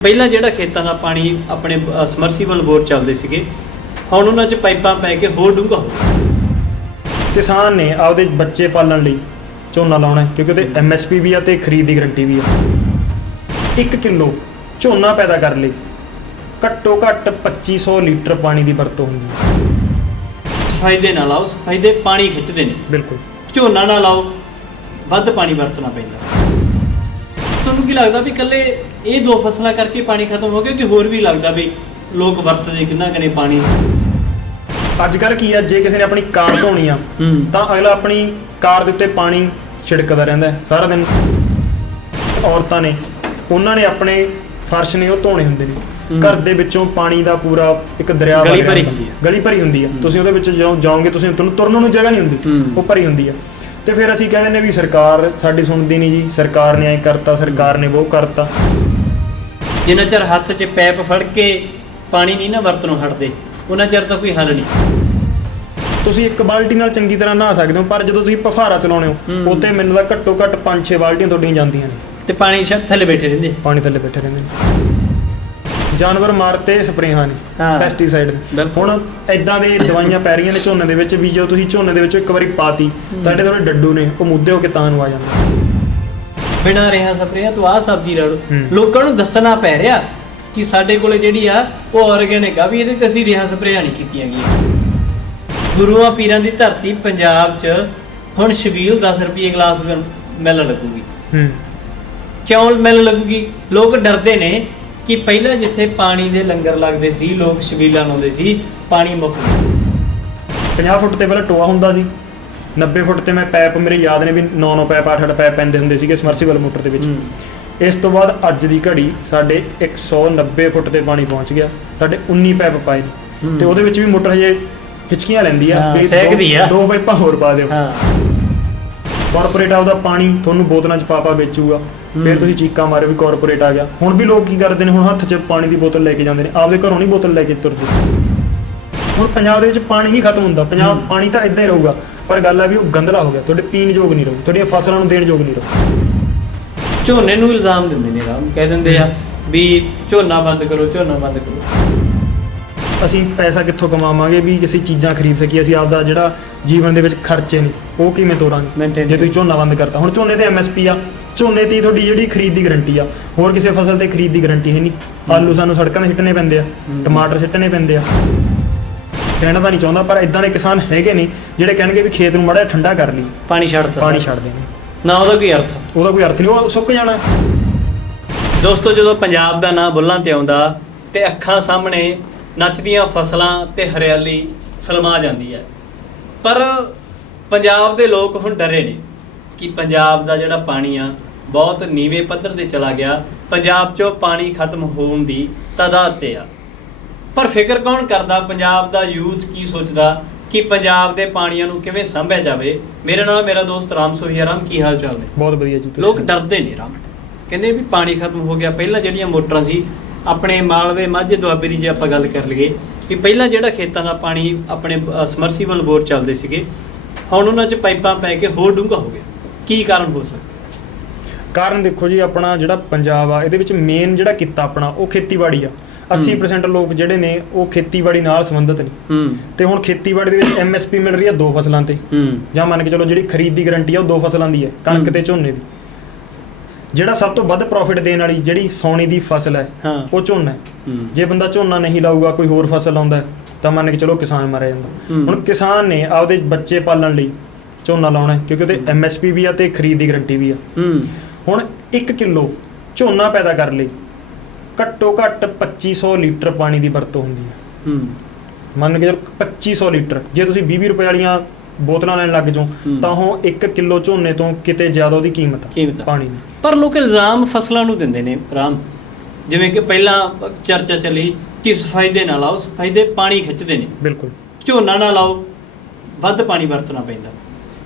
ਪਹਿਲਾਂ ਜਿਹੜਾ ਖੇਤਾਂ ਦਾ ਪਾਣੀ ਆਪਣੇ ਸਮਰਸੀਬਲ ਬੋਰ ਚੱਲਦੇ ਸੀਗੇ ਹੁਣ ਉਹਨਾਂ 'ਚ ਪਾਈਪਾਂ ਪੈ ਕੇ ਹੋਰ ਡੂੰਘਾ ਹੋ ਗਿਆ। ਕਿਸਾਨ ਨੇ ਆਪਦੇ ਬੱਚੇ ਪਾਲਣ ਲਈ ਝੋਨਾ ਲਾਉਣਾ ਕਿਉਂਕਿ ਉਹਦੇ ਐਮਐਸਪੀ ਵੀ ਆ ਤੇ ਖਰੀਦ ਦੀ ਗਾਰੰਟੀ ਵੀ ਆ। 1 ਕਿਲੋ ਝੋਨਾ ਪੈਦਾ ਕਰ ਲਈ ਘੱਟੋ ਘੱਟ 2500 ਲੀਟਰ ਪਾਣੀ ਦੀ ਵਰਤੋਂ ਹੁੰਦੀ ਹੈ। ਸਫ਼ਾਈ ਦੇ ਨਾਲ ਲਾਓ ਸਫ਼ਾਈ ਦੇ ਪਾਣੀ ਖਿੱਚਦੇ ਨੇ। ਬਿਲਕੁਲ। ਝੋਨਾ ਨਾ ਲਾਓ ਵੱਧ ਪਾਣੀ ਵਰਤਣਾ ਪੈਂਦਾ। ਤੁਹਾਨੂੰ ਕੀ ਲੱਗਦਾ ਵੀ ਇਕੱਲੇ ਇਹ ਦੋ ਫਸਲਾਂ ਕਰਕੇ ਪਾਣੀ ਖਤਮ ਹੋ ਗਿਆ ਕਿ ਹੋਰ ਵੀ ਲੱਗਦਾ ਵੀ ਲੋਕ ਵਰਤਦੇ ਕਿੰਨਾ ਕਨੇ ਪਾਣੀ? ਅੱਜ ਕੱਲ ਕੀ ਆ ਜੇ ਕਿਸੇ ਨੇ ਆਪਣੀ ਕਾਰ ਧੋਣੀ ਆ ਹੂੰ। ਤਾਂ ਅਗਲਾ ਆਪਣੀ ਕਾਰ ਦੇ ਉੱਤੇ ਪਾਣੀ ਛਿੜਕਦਾ ਰਹਿੰਦਾ ਹੈ ਸਾਰਾ ਦਿਨ। ਔਰਤਾਂ ਨੇ ਉਹਨਾਂ ਨੇ ਆਪਣੇ ਫਰਸ਼ ਨੇ ਉਹ ਧੋਣੇ ਹੁੰਦੇ ਨੇ। ਘਰ ਦੇ ਵਿੱਚੋਂ ਪਾਣੀ ਦਾ ਪੂਰਾ ਇੱਕ ਦਰਿਆ ਗਲੀ ਭਰੀ ਹੁੰਦੀ। ਹੈ। ਗਲੀ ਭਰੀ ਹੁੰਦੀ ਆ। ਤੁਸੀਂ ਉਹਦੇ ਵਿੱਚ ਜਦੋਂ ਜਾਓਗੇ ਤੁਸੀਂ ਤੁਹਾਨੂੰ ਤੁਰਨ ਨੂੰ ਜਗ੍ਹਾ ਨਹੀਂ ਹੁੰਦੀ। ਉਹ ਭਰੀ ਹੁੰਦੀ ਆ। ਤੇ ਫਿਰ ਅਸੀਂ ਕਹਿੰਦੇ ਨੇ ਵੀ ਸਰਕਾਰ ਸਾਡੀ ਸੁਣਦੀ ਨਹੀਂ ਜੀ ਸਰਕਾਰ ਨੇ ਐ ਕਰਤਾ ਸਰਕਾਰ ਨੇ ਉਹ ਕਰਤਾ। ਜਿੰਨਾ ਚਿਰ ਹੱਥ 'ਚ ਪੈਪ ਫੜ ਕੇ ਪਾਣੀ ਨਹੀਂ ਨਾ ਵਰਤਣੋਂ ਹਟਦੇ ਉਹਨਾਂ ਚਿਰ ਤਾਂ ਕੋਈ ਹੱਲ ਨਹੀਂ। ਤੁਸੀਂ ਇੱਕ ਬਾਲਟੀ ਨਾਲ ਚੰਗੀ ਤਰ੍ਹਾਂ ਨਹਾ ਸਕਦੇ ਹੋ ਪਰ ਜਦੋਂ ਤੁਸੀਂ ਪਫਾਰਾ ਚਲਾਉਣੇ ਹੋ। ਉੱਤੇ ਮੈਨੂੰ ਤਾਂ ਘੱਟੋ ਘੱਟ 5-6 ਬਾਲਟੀਆਂ ਤੁਹਾਡੀਆਂ ਜਾਂਦੀਆਂ ਨੇ। ਤੇ ਪਾਣੀ ਸ਼ਾਇਦ ਥੱਲੇ ਬੈਠੇ ਰਹਿੰਦੇ। ਪਾਣੀ ਥੱਲੇ ਬੈਠੇ ਰਹਿੰਦੇ ਨੇ। ਜਾਨਵਰ ਮਾਰਤੇ ਸਪਰੇਹਾਂ ਨੇ ਹਾਂ। ਪੈਸਟੀਸਾਈਡ। ਹੁਣ ਐਦਾਂ ਦੇ ਦਵਾਈਆਂ ਪੈ ਰਹੀਆਂ ਨੇ ਝੋਨੇ ਦੇ ਵਿੱਚ ਵੀ ਜਦੋਂ ਤੁਸੀਂ ਝੋਨੇ ਦੇ ਵਿੱਚ ਇੱਕ ਵਾਰੀ ਪਾਤੀ ਤਾਂ ਜਿਹੜੇ ਤੁਹਾਡੇ ਡੱਡੂ ਨੇ ਉਹ ਮੁੱਦੇ ਹੋ ਕੇ ਤਾਂ ਨੂੰ ਆ ਜਾਂਦੇ ਬਿਨਾਂ ਰਿਹਾ ਸਪਰੇਆਂ ਤੋਂ ਆਹ ਸਬਜ਼ੀ ਹੂੰ। ਲੋਕਾਂ ਨੂੰ ਦੱਸਣਾ ਪੈ ਰਿਹਾ ਕਿ ਸਾਡੇ ਕੋਲੇ ਜਿਹੜੀ ਆ ਉਹ ਆਰਗੈਨਿਕ ਆ ਵੀ ਇਹਦੇ ਤੇ ਅਸੀਂ ਰਿਹਾ ਸਪਰੇਆਂ ਨਹੀਂ ਕੀਤੀਆਂ ਗਈਆਂ। ਗੁਰੂਆਂ ਪੀਰਾਂ ਦੀ ਧਰਤੀ ਪੰਜਾਬ 'ਚ ਹੁਣ ਛਬੀਲ 10 ਰੁਪਏ ਗਲਾਸ ਮਿਲ- ਮਿਲਣ ਲੱਗੂਗੀ। ਹੂੰ। ਕਿਉਂ ਮਿਲਣ ਲੱਗੂਗੀ? ਲੋਕ ਡਰਦੇ ਨੇ ਕਿ ਪਹਿਲਾਂ ਜਿੱਥੇ ਪਾਣੀ ਦੇ ਲੰਗਰ ਲੱਗਦੇ ਸੀ ਲੋਕ ਛਬੀਲਾਂ ਲਾਉਂਦੇ ਸੀ ਪਾਣੀ ਮੁੱਕ ਗਿਆ। 50 ਫੁੱਟ ਤੇ ਪਹਿਲਾਂ ਟੋਆ ਹੁੰਦਾ ਸੀ। 90 ਫੁੱਟ ਤੇ ਮੈਂ ਪੈਪ ਮੇਰੇ ਯਾਦ ਨੇ ਵੀ 9-9 ਪੈਪ 8-8 ਪੈਪ ਪੈਂਦੇ ਹੁੰਦੇ ਸੀਗੇ ਸਮਰਸੀਬਲ ਮੋਟਰ ਦੇ ਵਿੱਚ। ਇਸ ਤੋਂ ਬਾਅਦ ਅੱਜ ਦੀ ਘੜੀ ਸਾਡੇ 190 ਫੁੱਟ ਤੇ ਪਾਣੀ ਪਹੁੰਚ ਗਿਆ। ਸਾਡੇ 19 ਪੈਪ ਪਾਏ। ਤੇ ਉਹਦੇ ਵਿੱਚ ਵੀ ਮੋਟਰ ਹਜੇ ਹਿਚਕੀਆਂ ਲੈਂਦੀ ਆ। ਸਹਿਕਦੀ ਆ। ਦੋ ਪਾਈਪਾਂ ਹੋਰ ਪਾ ਦਿਓ। ਹਾਂ। ਕਾਰਪੋਰੇਟ ਆਪਦਾ ਪਾਣੀ ਤੁਹਾਨੂੰ ਬੋਤਲਾਂ 'ਚ ਪਾ ਪਾ ਵੇਚੂਗਾ। ਫਿਰ ਤੁਸੀਂ ਚੀਕਾਂ ਮਾਰੋ ਵੀ ਕਾਰਪੋਰੇਟ ਆ ਗਿਆ। ਹੁਣ ਵੀ ਲੋਕ ਕੀ ਕਰਦੇ ਨੇ? ਹੁਣ ਹੱਥ 'ਚ ਪਾਣੀ ਦੀ ਬੋਤਲ ਲੈ ਕੇ ਜਾਂਦੇ ਨੇ। ਆਪਦੇ ਘਰੋਂ ਨਹੀਂ ਬੋਤਲ ਲੈ ਕੇ ਤੁਰਦੇ। ਹੁਣ ਪੰਜਾਬ ਦੇ ਵਿੱਚ ਪਾਣੀ ਹੀ ਖਤਮ ਹੁੰਦਾ। ਪੰਜਾਬ। ਪਾਣੀ ਤਾਂ ਇਦਾਂ ਹੀ ਰਹੂਗਾ। ਪਰ ਗੱਲ ਆ ਵੀ ਉਹ ਗੰਦਲਾ ਹੋ ਗਿਆ। ਤੁਹਾਡੇ ਪੀਣ ਯੋਗ ਨਹੀਂ ਰਹੂ ਤੁਹਾਡੀਆਂ ਫਸਲਾਂ ਨੂੰ ਦੇਣ ਯੋਗ ਨਹੀਂ ਰਹੂ ਝੋਨੇ ਨੂੰ ਇਲਜ਼ਾਮ ਦਿੰਦੇ ਨੇ ਰਾਮ। ਕਹਿ ਦਿੰਦੇ ਆ ਵੀ ਝੋਨਾ ਬੰਦ ਕਰੋ ਝੋਨਾ ਬੰਦ ਕਰੋ। ਅਸੀਂ ਪੈਸਾ ਕਿੱਥੋਂ ਕਮਾਵਾਂਗੇ ਵੀ ਅਸੀਂ ਚੀਜ਼ਾਂ ਖਰੀਦ ਸਕੀਏ? ਅਸੀਂ ਆਪਦਾ ਜਿਹੜਾ ਜੀਵਨ ਦੇ ਵਿੱਚ ਖਰਚੇ ਨੇ ਉਹ ਕਿਵੇਂ Maintain ਜੇ ਤੁਸੀਂ ਝੋਨਾ ਬੰਦ ਕਰਤਾ। ਹੁਣ ਝੋਨੇ ਤੇ ਐਮਐਸਪੀ ਆ। ਝੋਨੇ ਤੇ ਤੁਹਾਡੀ ਜਿਹੜੀ ਖਰੀਦ ਦੀ ਗਾਰੰਟੀ ਆ। ਹੋਰ ਕਿਸੇ ਫਸਲ ਤੇ ਖਰੀਦ ਦੀ ਗਾਰੰਟੀ ਹੈ ਨਹੀਂ। ਆਲੂ ਸਾਨੂੰ ਸੜਕਾਂ ਤੇ ਸਿੱਟਣੇ ਪੈਂਦੇ ਆ। ਟਮਾਟਰ ਸਿੱਟਣੇ ਪੈਂਦੇ ਆ। ਕਹਿਣਾ ਤਾਂ ਨਹੀਂ ਚਾਹੁੰਦਾ ਪਰ ਇਦਾਂ ਦੇ ਕਿਸਾਨ ਹੈਗੇ ਨੇ ਜਿਹੜੇ ਕਹਿਣਗੇ ਵੀ ਖੇਤ ਨੂੰ ਮੜਾ ਠੰਡਾ ਕਰ ਲਈ। ਪਾਣੀ ਛੱਡਤਾ ਪਾਣੀ ਛੱਡ ਦੇਣੇ ਨਾ ਉਹਦਾ ਕੋਈ ਅਰਥ। ਉਹਦਾ ਕੋਈ ਅਰਥ ਨਹੀਂ ਉਹ ਸੁੱਕ ਜਾਣਾ। ਦੋਸਤੋ ਜਦੋਂ ਪੰਜਾਬ ਦਾ ਨਾਂ ਬੁੱਲਾਂ ਤੇ ਆਉਂਦਾ ਤੇ ਅੱਖਾਂ ਸਾਹਮਣੇ ਨੱਚਦੀਆਂ ਫਸਲਾਂ ਤੇ ਹਰਿਆਲੀ ਫਿਲਮਾ ਜਾਂਦੀ ਹੈ। ਪਰ ਪੰਜਾਬ ਦੇ ਲੋਕ ਹੁਣ ਡਰੇ ਨੇ। ਕਿ ਪੰਜਾਬ ਦਾ ਜਿਹੜਾ ਪਾਣੀ ਆ ਬਹੁਤ ਨੀਵੇਂ ਪੱਧਰ ਤੇ ਚਲਾ ਗਿਆ। ਪੰਜਾਬ 'ਚੋਂ ਪਾਣੀ ਖਤਮ ਹੋਣ ਦੀ ਤਾਦਾਦ 'ਤੇ ਆ। ਪਰ ਫਿਕਰ ਕੌਣ ਕਰਦਾ? ਪੰਜਾਬ ਦਾ ਯੂਥ ਕੀ ਸੋਚਦਾ ਕਿ ਪੰਜਾਬ ਦੇ ਪਾਣੀਆਂ ਨੂੰ ਕਿਵੇਂ ਸੰਭਿਆ ਜਾਵੇ? ਮੇਰੇ ਨਾਲ ਮੇਰਾ ਦੋਸਤ ਰਾਮ ਸੋਹੀਆ ਰਾਮ ਕੀ ਹਾਲ ਚਾਲ ਨੇ? ਬਹੁਤ ਵਧੀਆ ਜੀ ਤੁਸੀਂ ਲੋਕ ਡਰਦੇ ਨੇ ਰਾਮ। ਕਹਿੰਦੇ ਵੀ ਪਾਣੀ ਖਤਮ ਹੋ ਗਿਆ। ਪਹਿਲਾਂ ਜਿਹੜੀਆਂ ਮੋਟਰਾਂ ਸੀ ਆਪਣੇ ਮਾਲਵੇ ਮਾਝੇ ਦੁਆਬੇ ਦੀ ਜੇ ਆਪਾਂ ਗੱਲ ਕਰ ਲਈਏ ਕਿ ਪਹਿਲਾਂ ਜਿਹੜਾ ਖੇਤਾਂ ਦਾ ਪਾਣੀ ਆਪਣੇ ਸਮਰਸੀਬਲ ਬੋਰ ਚੱਲਦੇ ਸੀਗੇ ਹੁਣ ਉਹਨਾਂ 'ਚ ਪਾਈਪਾਂ ਪੈ ਕੇ ਹੋਰ ਡੂੰਘਾ ਹੋ ਗਿਆ। ਕੀ ਕਾਰਨ ਹੋ ਸਕਦਾ? ਕਾਰਨ ਦੇਖੋ ਜੀ ਆਪਣਾ ਜਿਹੜਾ ਪੰਜਾਬ ਆ ਇਹਦੇ ਵਿੱਚ ਮੇਨ ਜਿਹੜਾ ਕਿੱਤਾ ਆਪਣਾ ਉਹ ਖੇਤੀਬਾੜੀ ਆ। 80% ਲੋਕ ਜਿਹੜੇ ਨੇ ਉਹ ਖੇਤੀਬਾੜੀ ਨਾਲ ਸੰਬੰਧਿਤ ਨੇ। ਤੇ ਹੁਣ ਖੇਤੀਬਾੜੀ ਦੇ ਵਿੱਚ ਐਮਐਸਪੀ ਮਿਲ ਰਹੀ ਆ ਦੋ ਫਸਲਾਂ ਤੇ। ਜਾਂ ਮੰਨ ਕੇ ਚਲੋ ਜਿਹੜੀ ਖਰੀਦ ਦੀ ਗਾਰੰਟੀ ਆ ਉਹ ਦੋ ਫਸਲਾਂ ਦੀ ਹੈ ਕਣਕ। ਤੇ ਝੋਨੇ ਦੀ। ਜਿਹੜਾ ਸਭ ਤੋਂ ਵੱਧ ਪ੍ਰੋਫਿਟ ਦੇਣ ਵਾਲੀ ਜਿਹੜੀ ਸੌਣੀ ਦੀ ਫਸਲ ਹੈ। ਉਹ ਝੋਨਾ ਹੈ। ਜੇ ਬੰਦਾ ਝੋਨਾ ਨਹੀਂ ਲਾਊਗਾ ਕੋਈ ਹੋਰ ਫਸਲ ਲਾਉਂਦਾ ਹੈ, ਤਾਂ ਮੰਨ ਕੇ ਚਲੋ ਕਿਸਾਨ ਮਾਰਿਆ ਜਾਂਦਾ। ਹੁਣ ਕਿਸਾਨ ਨੇ ਆਪਦੇ ਬੱਚੇ ਪਾਲਣ ਲਈ ਝੋਨਾ ਲਾਉਣਾ ਹੈ ਕਿਉਂਕਿ ਉਹਦੇ ਐਮਐਸਪੀ ਵੀ ਆ ਤੇ ਖਰੀਦ ਦੀ ਗਾਰੰਟੀ ਵੀ ਆ। ਹੂੰ। ਹੁਣ 1 ਕਿਲੋ ਝੋਨਾ ਪੈਦਾ ਕਰ ਲਈ ਘੱਟੋ ਘੱਟ 2500 ਲੀਟਰ ਪਾਣੀ ਦੀ ਵਰਤੋਂ ਹੁੰਦੀ ਹੈ ਹੂੰ। ਮੰਨ ਕੇ ਚਲੋ 2500 ਲੀਟਰ ਜੇ ਤੁਸੀਂ 20 ਰੁਪਏ ਵਾਲੀਆਂ ਬੋਤਲਾਂ ਲੈਣ ਲੱਗ ਜਾਓ। ਤਾਂ ਉਹ 1 ਕਿਲੋ ਝੋਨੇ ਤੋਂ ਕਿਤੇ ਜ਼ਿਆਦਾ ਉਹਦੀ ਕੀਮਤ ਆ। ਪਾਣੀ ਦੀ। ਪਰ ਲੋਕ ਇਲਜ਼ਾਮ ਫਸਲਾਂ ਨੂੰ ਦਿੰਦੇ ਨੇ ਰਾਮ। ਜਿਵੇਂ ਕਿ ਪਹਿਲਾਂ ਚਰਚਾ ਚੱਲੀ ਕਿ ਸਫ਼ਾਈ ਦੇ ਨਾਲ ਲਾਓ ਸਫ਼ਾਈ ਦੇ ਪਾਣੀ ਖਿੱਚਦੇ ਨੇ। ਬਿਲਕੁਲ। ਝੋਨਾ ਨਾ ਲਾਓ ਵੱਧ ਪਾਣੀ ਵਰਤਣਾ ਪੈਂਦਾ।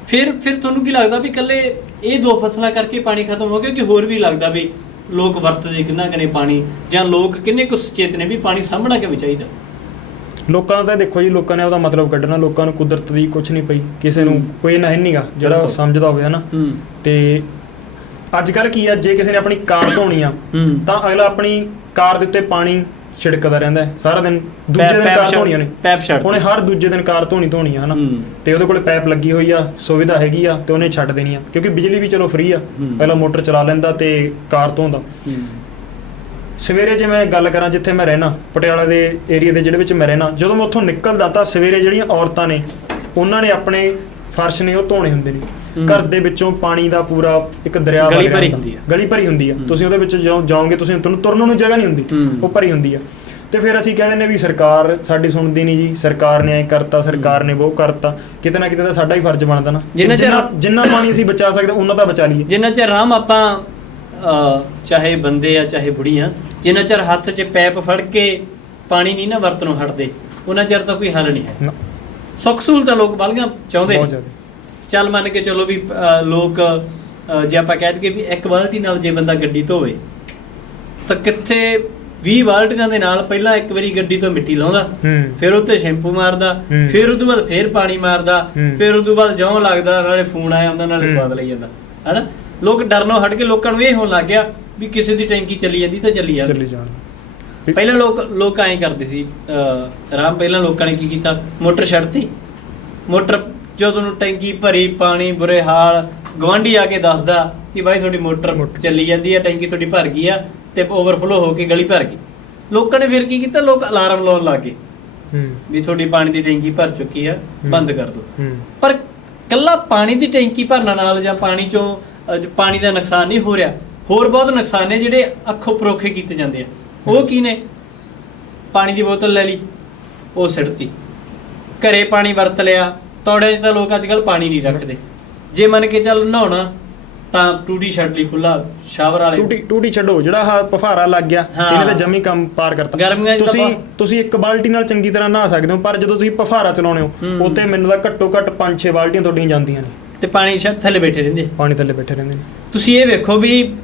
ਫਿਰ ਫਿਰ ਤੁਹਾਨੂੰ ਕੀ ਲੱਗਦਾ ਵੀ ਇਕੱਲੇ ਇਹ ਦੋ ਫਸਲਾਂ ਕਰਕੇ ਪਾਣੀ ਖਤਮ ਹੋ ਗਿਆ ਕਿ ਹੋਰ ਵੀ ਲੱਗਦਾ ਵੀ ਲੋਕ ਵਰਤਦੇ ਕਿੰਨਾ ਕਨੇ ਪਾਣੀ ਜਾਂ ਲੋਕ ਕਿੰਨੇ ਕੁ ਸੁਚੇਤ ਨੇ ਵੀ ਪਾਣੀ ਸਾਂਭਣਾ ਕਿਵੇਂ ਚਾਹੀਦਾ ਲੋਕਾਂ ਦਾ ਤਾਂ ਦੇਖੋ ਜੀ ਲੋਕਾਂ ਨੇ ਉਹਦਾ ਮਤਲਬ ਕੱਢਣਾ ਲੋਕਾਂ ਨੂੰ ਕੁਦਰਤ ਦੀ ਕੁਝ ਨਹੀਂ ਪਈ ਕਿਸੇ ਨੂੰ। ਕੋਈ ਨਾ ਨਹੀਂਗਾ ਜਿਹੜਾ ਉਹ। ਸਮਝਦਾ ਹੋਵੇ ਹਨਾ ਤੇ ਅੱਜ ਕੱਲ ਕੀ ਆ ਜੇ ਕਿਸੇ ਨੇ ਆਪਣੀ ਕਾਰ ਧੋਣੀ ਆ ਤਾਂ ਅਗਲਾ ਆਪਣੀ ਕਾਰ ਦੇ ਉੱਤੇ ਪਾਣੀ ਛਿੜਕਦਾ ਰਹਿੰਦਾ ਹੈ। ਸਾਰਾ ਦਿਨ ਦੂਜੇ ਦਿਨ ਕਾਰ ਧੋਣੀਆਂ ਨੇ। ਪੈਪ ਛੱਡ ਉਹਨੇ ਹਰ ਦੂਜੇ ਦਿਨ ਕਾਰ ਧੋਣੀ ਧੋਣੀ ਆ ਹਨਾ। ਤੇ ਉਹਦੇ ਕੋਲੇ ਪੈਪ ਲੱਗੀ ਹੋਈ ਆ ਸੁਵਿਧਾ ਹੈਗੀ ਆ ਤੇ ਉਹਨੇ ਛੱਡ ਦੇਣੀ ਆ। ਕਿਉਂਕਿ ਬਿਜਲੀ ਵੀ ਚਲੋ ਫ੍ਰੀ ਆ। ਪਹਿਲਾਂ ਮੋਟਰ ਚਲਾ ਲੈਂਦਾ ਤੇ ਕਾਰ ਧੋਂਦਾ। ਸਵੇਰੇ ਜੇ ਮੈਂ ਗੱਲ ਕਰਾਂ ਜਿੱਥੇ ਮੈਂ ਰਹਿਣਾ ਪਟਿਆਲਾ ਦੇ ਏਰੀਆ ਦੇ ਜਿਹੜੇ ਵਿੱਚ ਮੈਂ ਰਹਿਣਾ ਜਦੋਂ ਮੈਂ ਉੱਥੋਂ ਨਿਕਲਦਾ ਤਾਂ ਸਵੇਰੇ ਜਿਹੜੀਆਂ ਔਰਤਾਂ ਨੇ ਉਹਨਾਂ ਨੇ ਆਪਣੇ ਫਰਸ਼ ਨੇ ਉਹ ਧੋਣੇ ਹੁੰਦੇ ਨੇ। ਘਰ ਦੇ ਵਿੱਚੋਂ ਪਾਣੀ ਦਾ ਪੂਰਾ ਇੱਕ ਦਰਿਆ ਗਲੀ ਭਰੀ ਹੁੰਦਾ। ਆ। ਗਲੀ ਭਰੀ ਹੁੰਦੀ ਆ ਹੂੰ। ਤੁਸੀਂ ਉਹਦੇ ਵਿੱਚ ਜਾਓ- ਜਾਓਗੇ ਤੁਸੀਂ ਤੁਹਾਨੂੰ ਤੁਰਨ ਨੂੰ ਜਗ੍ਹਾ ਨਹੀਂ ਹੁੰਦੀ। ਉਹ ਭਰੀ ਹੁੰਦੀ ਆ ਤੇ ਫਿਰ ਅਸੀਂ ਕਹਿੰਦੇ ਨੇ ਵੀ ਸਰਕਾਰ ਸਾਡੀ ਸੁਣਦੀ ਨਹੀਂ ਜੀ। ਸਰਕਾਰ ਨੇ ਐ ਕਰਤਾ ਸਰਕਾਰ ਨੇ ਉਹ ਕਰਤਾ। ਕਿਤੇ ਨਾ ਕਿਤੇ ਤਾਂ ਸਾਡਾ ਹੀ ਫਰਜ਼ ਬਣਦਾ ਨਾ। ਜਿੰਨਾ ਚਿਰ- ਜਿੰਨਾ ਜਿੰਨਾ ਪਾਣੀ ਅਸੀਂ ਬਚਾ ਸਕਦੇ ਉਹਨਾਂ ਤਾਂ ਬਚਾ ਲਈਏ। ਜਿੰਨਾ ਚਿਰ ਰਾਮ ਆਪਾਂ ਚਾਹੇ ਬੰਦੇ ਆ ਚਾਹੇ ਬੁੜੀਆਂ ਜਿੰਨਾ ਚਿਰ ਹੱਥ 'ਚ ਪੈਪ ਫੜ ਕੇ ਪਾਣੀ ਨਹੀਂ ਨਾ ਵਰਤਨੋਂ ਹਟਦੇ ਉਹਨਾਂ ਚਿਰ ਤਾਂ ਕੋਈ ਹੱਲ ਨਹੀਂ ਹੈ। ਸੁੱਖ ਸਹੂਲਤਾਂ ਲੋਕ ਬਾਲੀਆਂ ਚਾਹੁੰਦੇ ਨੇ ਚੱਲ ਮੰਨ ਕੇ ਚਲੋ ਵੀ ਲੋਕ ਜੇ ਆਪਾਂ ਕਹਿ ਦਈਏ ਵੀ ਇੱਕ ਬਾਲਟੀ ਨਾਲ ਜੇ ਬੰਦਾ ਗੱਡੀ ਧੋਵੇ ਤਾਂ ਕਿੱਥੇ 20 ਬਾਲਟੀਆਂ ਦੇ ਨਾਲ ਪਹਿਲਾਂ ਇੱਕ ਵਾਰੀ ਗੱਡੀ ਤੋਂ ਮਿੱਟੀ ਲਾਉਂਦਾ ਫਿਰ ਉੱਤੇ ਸ਼ੈਂਪੂ ਮਾਰਦਾ। ਫਿਰ ਉਦੋਂ ਬਾਅਦ ਫਿਰ ਪਾਣੀ ਮਾਰਦਾ। ਫਿਰ ਉਦੋਂ ਬਾਅਦ ਜੌਂ ਲੱਗਦਾ ਨਾਲੇ ਫੋਨ ਆਇਆ ਹੁੰਦਾ ਨਾਲੇ। ਸਵਾਦ ਲਈ ਜਾਂਦਾ। ਹਨਾ? ਲੋਕ ਡਰਨੋਂ ਹਟ ਕੇ ਲੋਕਾਂ ਨੂੰ ਇਹ ਹੋਣ ਲੱਗ ਗਿਆ ਵੀ ਕਿਸੇ ਦੀ ਟੈਂਕੀ ਚੱਲੀ ਜਾਂਦੀ ਤਾਂ ਚੱਲੀ ਜਾਂਦੀ। ਚੱਲੀ ਜਾਣ ਪਹਿਲਾਂ ਲੋਕ ਲੋਕ ਐਂ ਕਰਦੇ ਸੀ ਆਰਾਮ ਪਹਿਲਾਂ ਲੋਕਾਂ ਨੇ ਕੀ ਕੀਤਾ? ਮੋਟਰ ਛੱਡਤੀ। ਮੋਟਰ ਜਦੋਂ ਨੂੰ ਟੈਂਕੀ ਭਰੀ ਪਾਣੀ ਬੁਰੇ ਹਾਲ ਗਵਾਂਢੀ ਆ ਕੇ ਦੱਸਦਾ ਕਿ ਬਾਈ ਤੁਹਾਡੀ ਮੋਟਰ। ਚੱਲੀ ਜਾਂਦੀ ਆ ਟੈਂਕੀ ਤੁਹਾਡੀ ਭਰ ਗਈ ਆ ਤੇ ਓਵਰਫਲੋ ਹੋ ਕੇ ਗਲੀ ਭਰ ਗਈ। ਲੋਕਾਂ ਨੇ ਫਿਰ ਕੀ ਕੀਤਾ? ਲੋਕ ਅਲਾਰਮ ਲਾਉਣ ਲੱਗ ਗਏ ਹੂੰ। ਵੀ ਤੁਹਾਡੀ ਪਾਣੀ ਦੀ ਟੈਂਕੀ ਭਰ ਚੁੱਕੀ ਆ ਬੰਦ ਕਰ ਦਿਓ। ਹੂੰ। ਪਰ ਕੱਲਾ ਪਾਣੀ ਦੀ ਟੈਂਕੀ ਭਰਨ ਨਾਲ ਜਾਂ ਪਾਣੀ ਚੋਂ ਪਾਣੀ ਦਾ ਨੁਕਸਾਨ ਨਹੀਂ ਹੋ ਰਿਹਾ ਹੋਰ ਬਹੁਤ ਨੁਕਸਾਨ ਨੇ ਜਿਹੜੇ ਅੱਖੋਂ ਪਰੋਖੇ ਕੀਤੇ ਜਾਂਦੇ ਆ। ਉਹ ਕੀ ਨੇ? ਪਾਣੀ ਦੀ ਬੋਤਲ ਲੈ ਲਈ ਉਹ ਸਿੱਟਤੀ। ਘਰੇ ਪਾਣੀ ਵਰਤ ਲਿਆ ਤੌੜੇ 'ਚ ਤਾਂ ਲੋਕ ਅੱਜ ਕੱਲ ਪਾਣੀ ਨਹੀਂ ਰੱਖਦੇ। ਜੇ ਮੰਨ ਕੇ ਚੱਲ ਨਹਾਉਣਾ ਤਾਂ ਟੂਟੀ ਛੱਡ ਲਈ ਖੁੱਲਾ ਸ਼ਾਵਰ ਵਾਲੇ। ਟੂਟੀ ਟੂਟੀ ਛੱਡੋ ਜਿਹੜਾ ਆਹ ਪਫਾਰਾ ਲੱਗ ਗਿਆ ਹਾਂ। ਇਹਨੇ ਤਾਂ ਜਮੀ ਕੰਮ ਪਾਰ ਕਰਤਾ। ਗਰਮੀਆਂ 'ਚ ਤਾਂ ਤੁਸੀਂ ਬਹੁਤ- ਤੁਸੀਂ ਇੱਕ ਬਾਲਟੀ ਨਾਲ ਚੰਗੀ ਤਰ੍ਹਾਂ ਨਹਾ ਸਕਦੇ ਹੋ ਪਰ ਜਦੋਂ ਤੁਸੀਂ ਪਫਾਰਾ ਚਲਾਉਣੇ ਹੋ ਹੂੰ। ਉੱਤੇ ਮੈਨੂੰ ਤਾਂ ਘੱਟੋ ਘੱਟ 5-6 ਬਾਲਟੀਆਂ ਤੁਹਾਡੀਆਂ ਜਾਂਦੀਆਂ ਨੇ। ਤੇ ਪਾਣੀ ਛੱਡ ਥੱਲੇ ਬੈਠੇ ਰਹਿੰਦੇ। ਪਾਣੀ ਥੱਲੇ ਬੈਠੇ ਰਹਿੰਦੇ ਨੇ। ਤੁਸੀਂ ਇਹ ਵੇਖੋ ਵੀ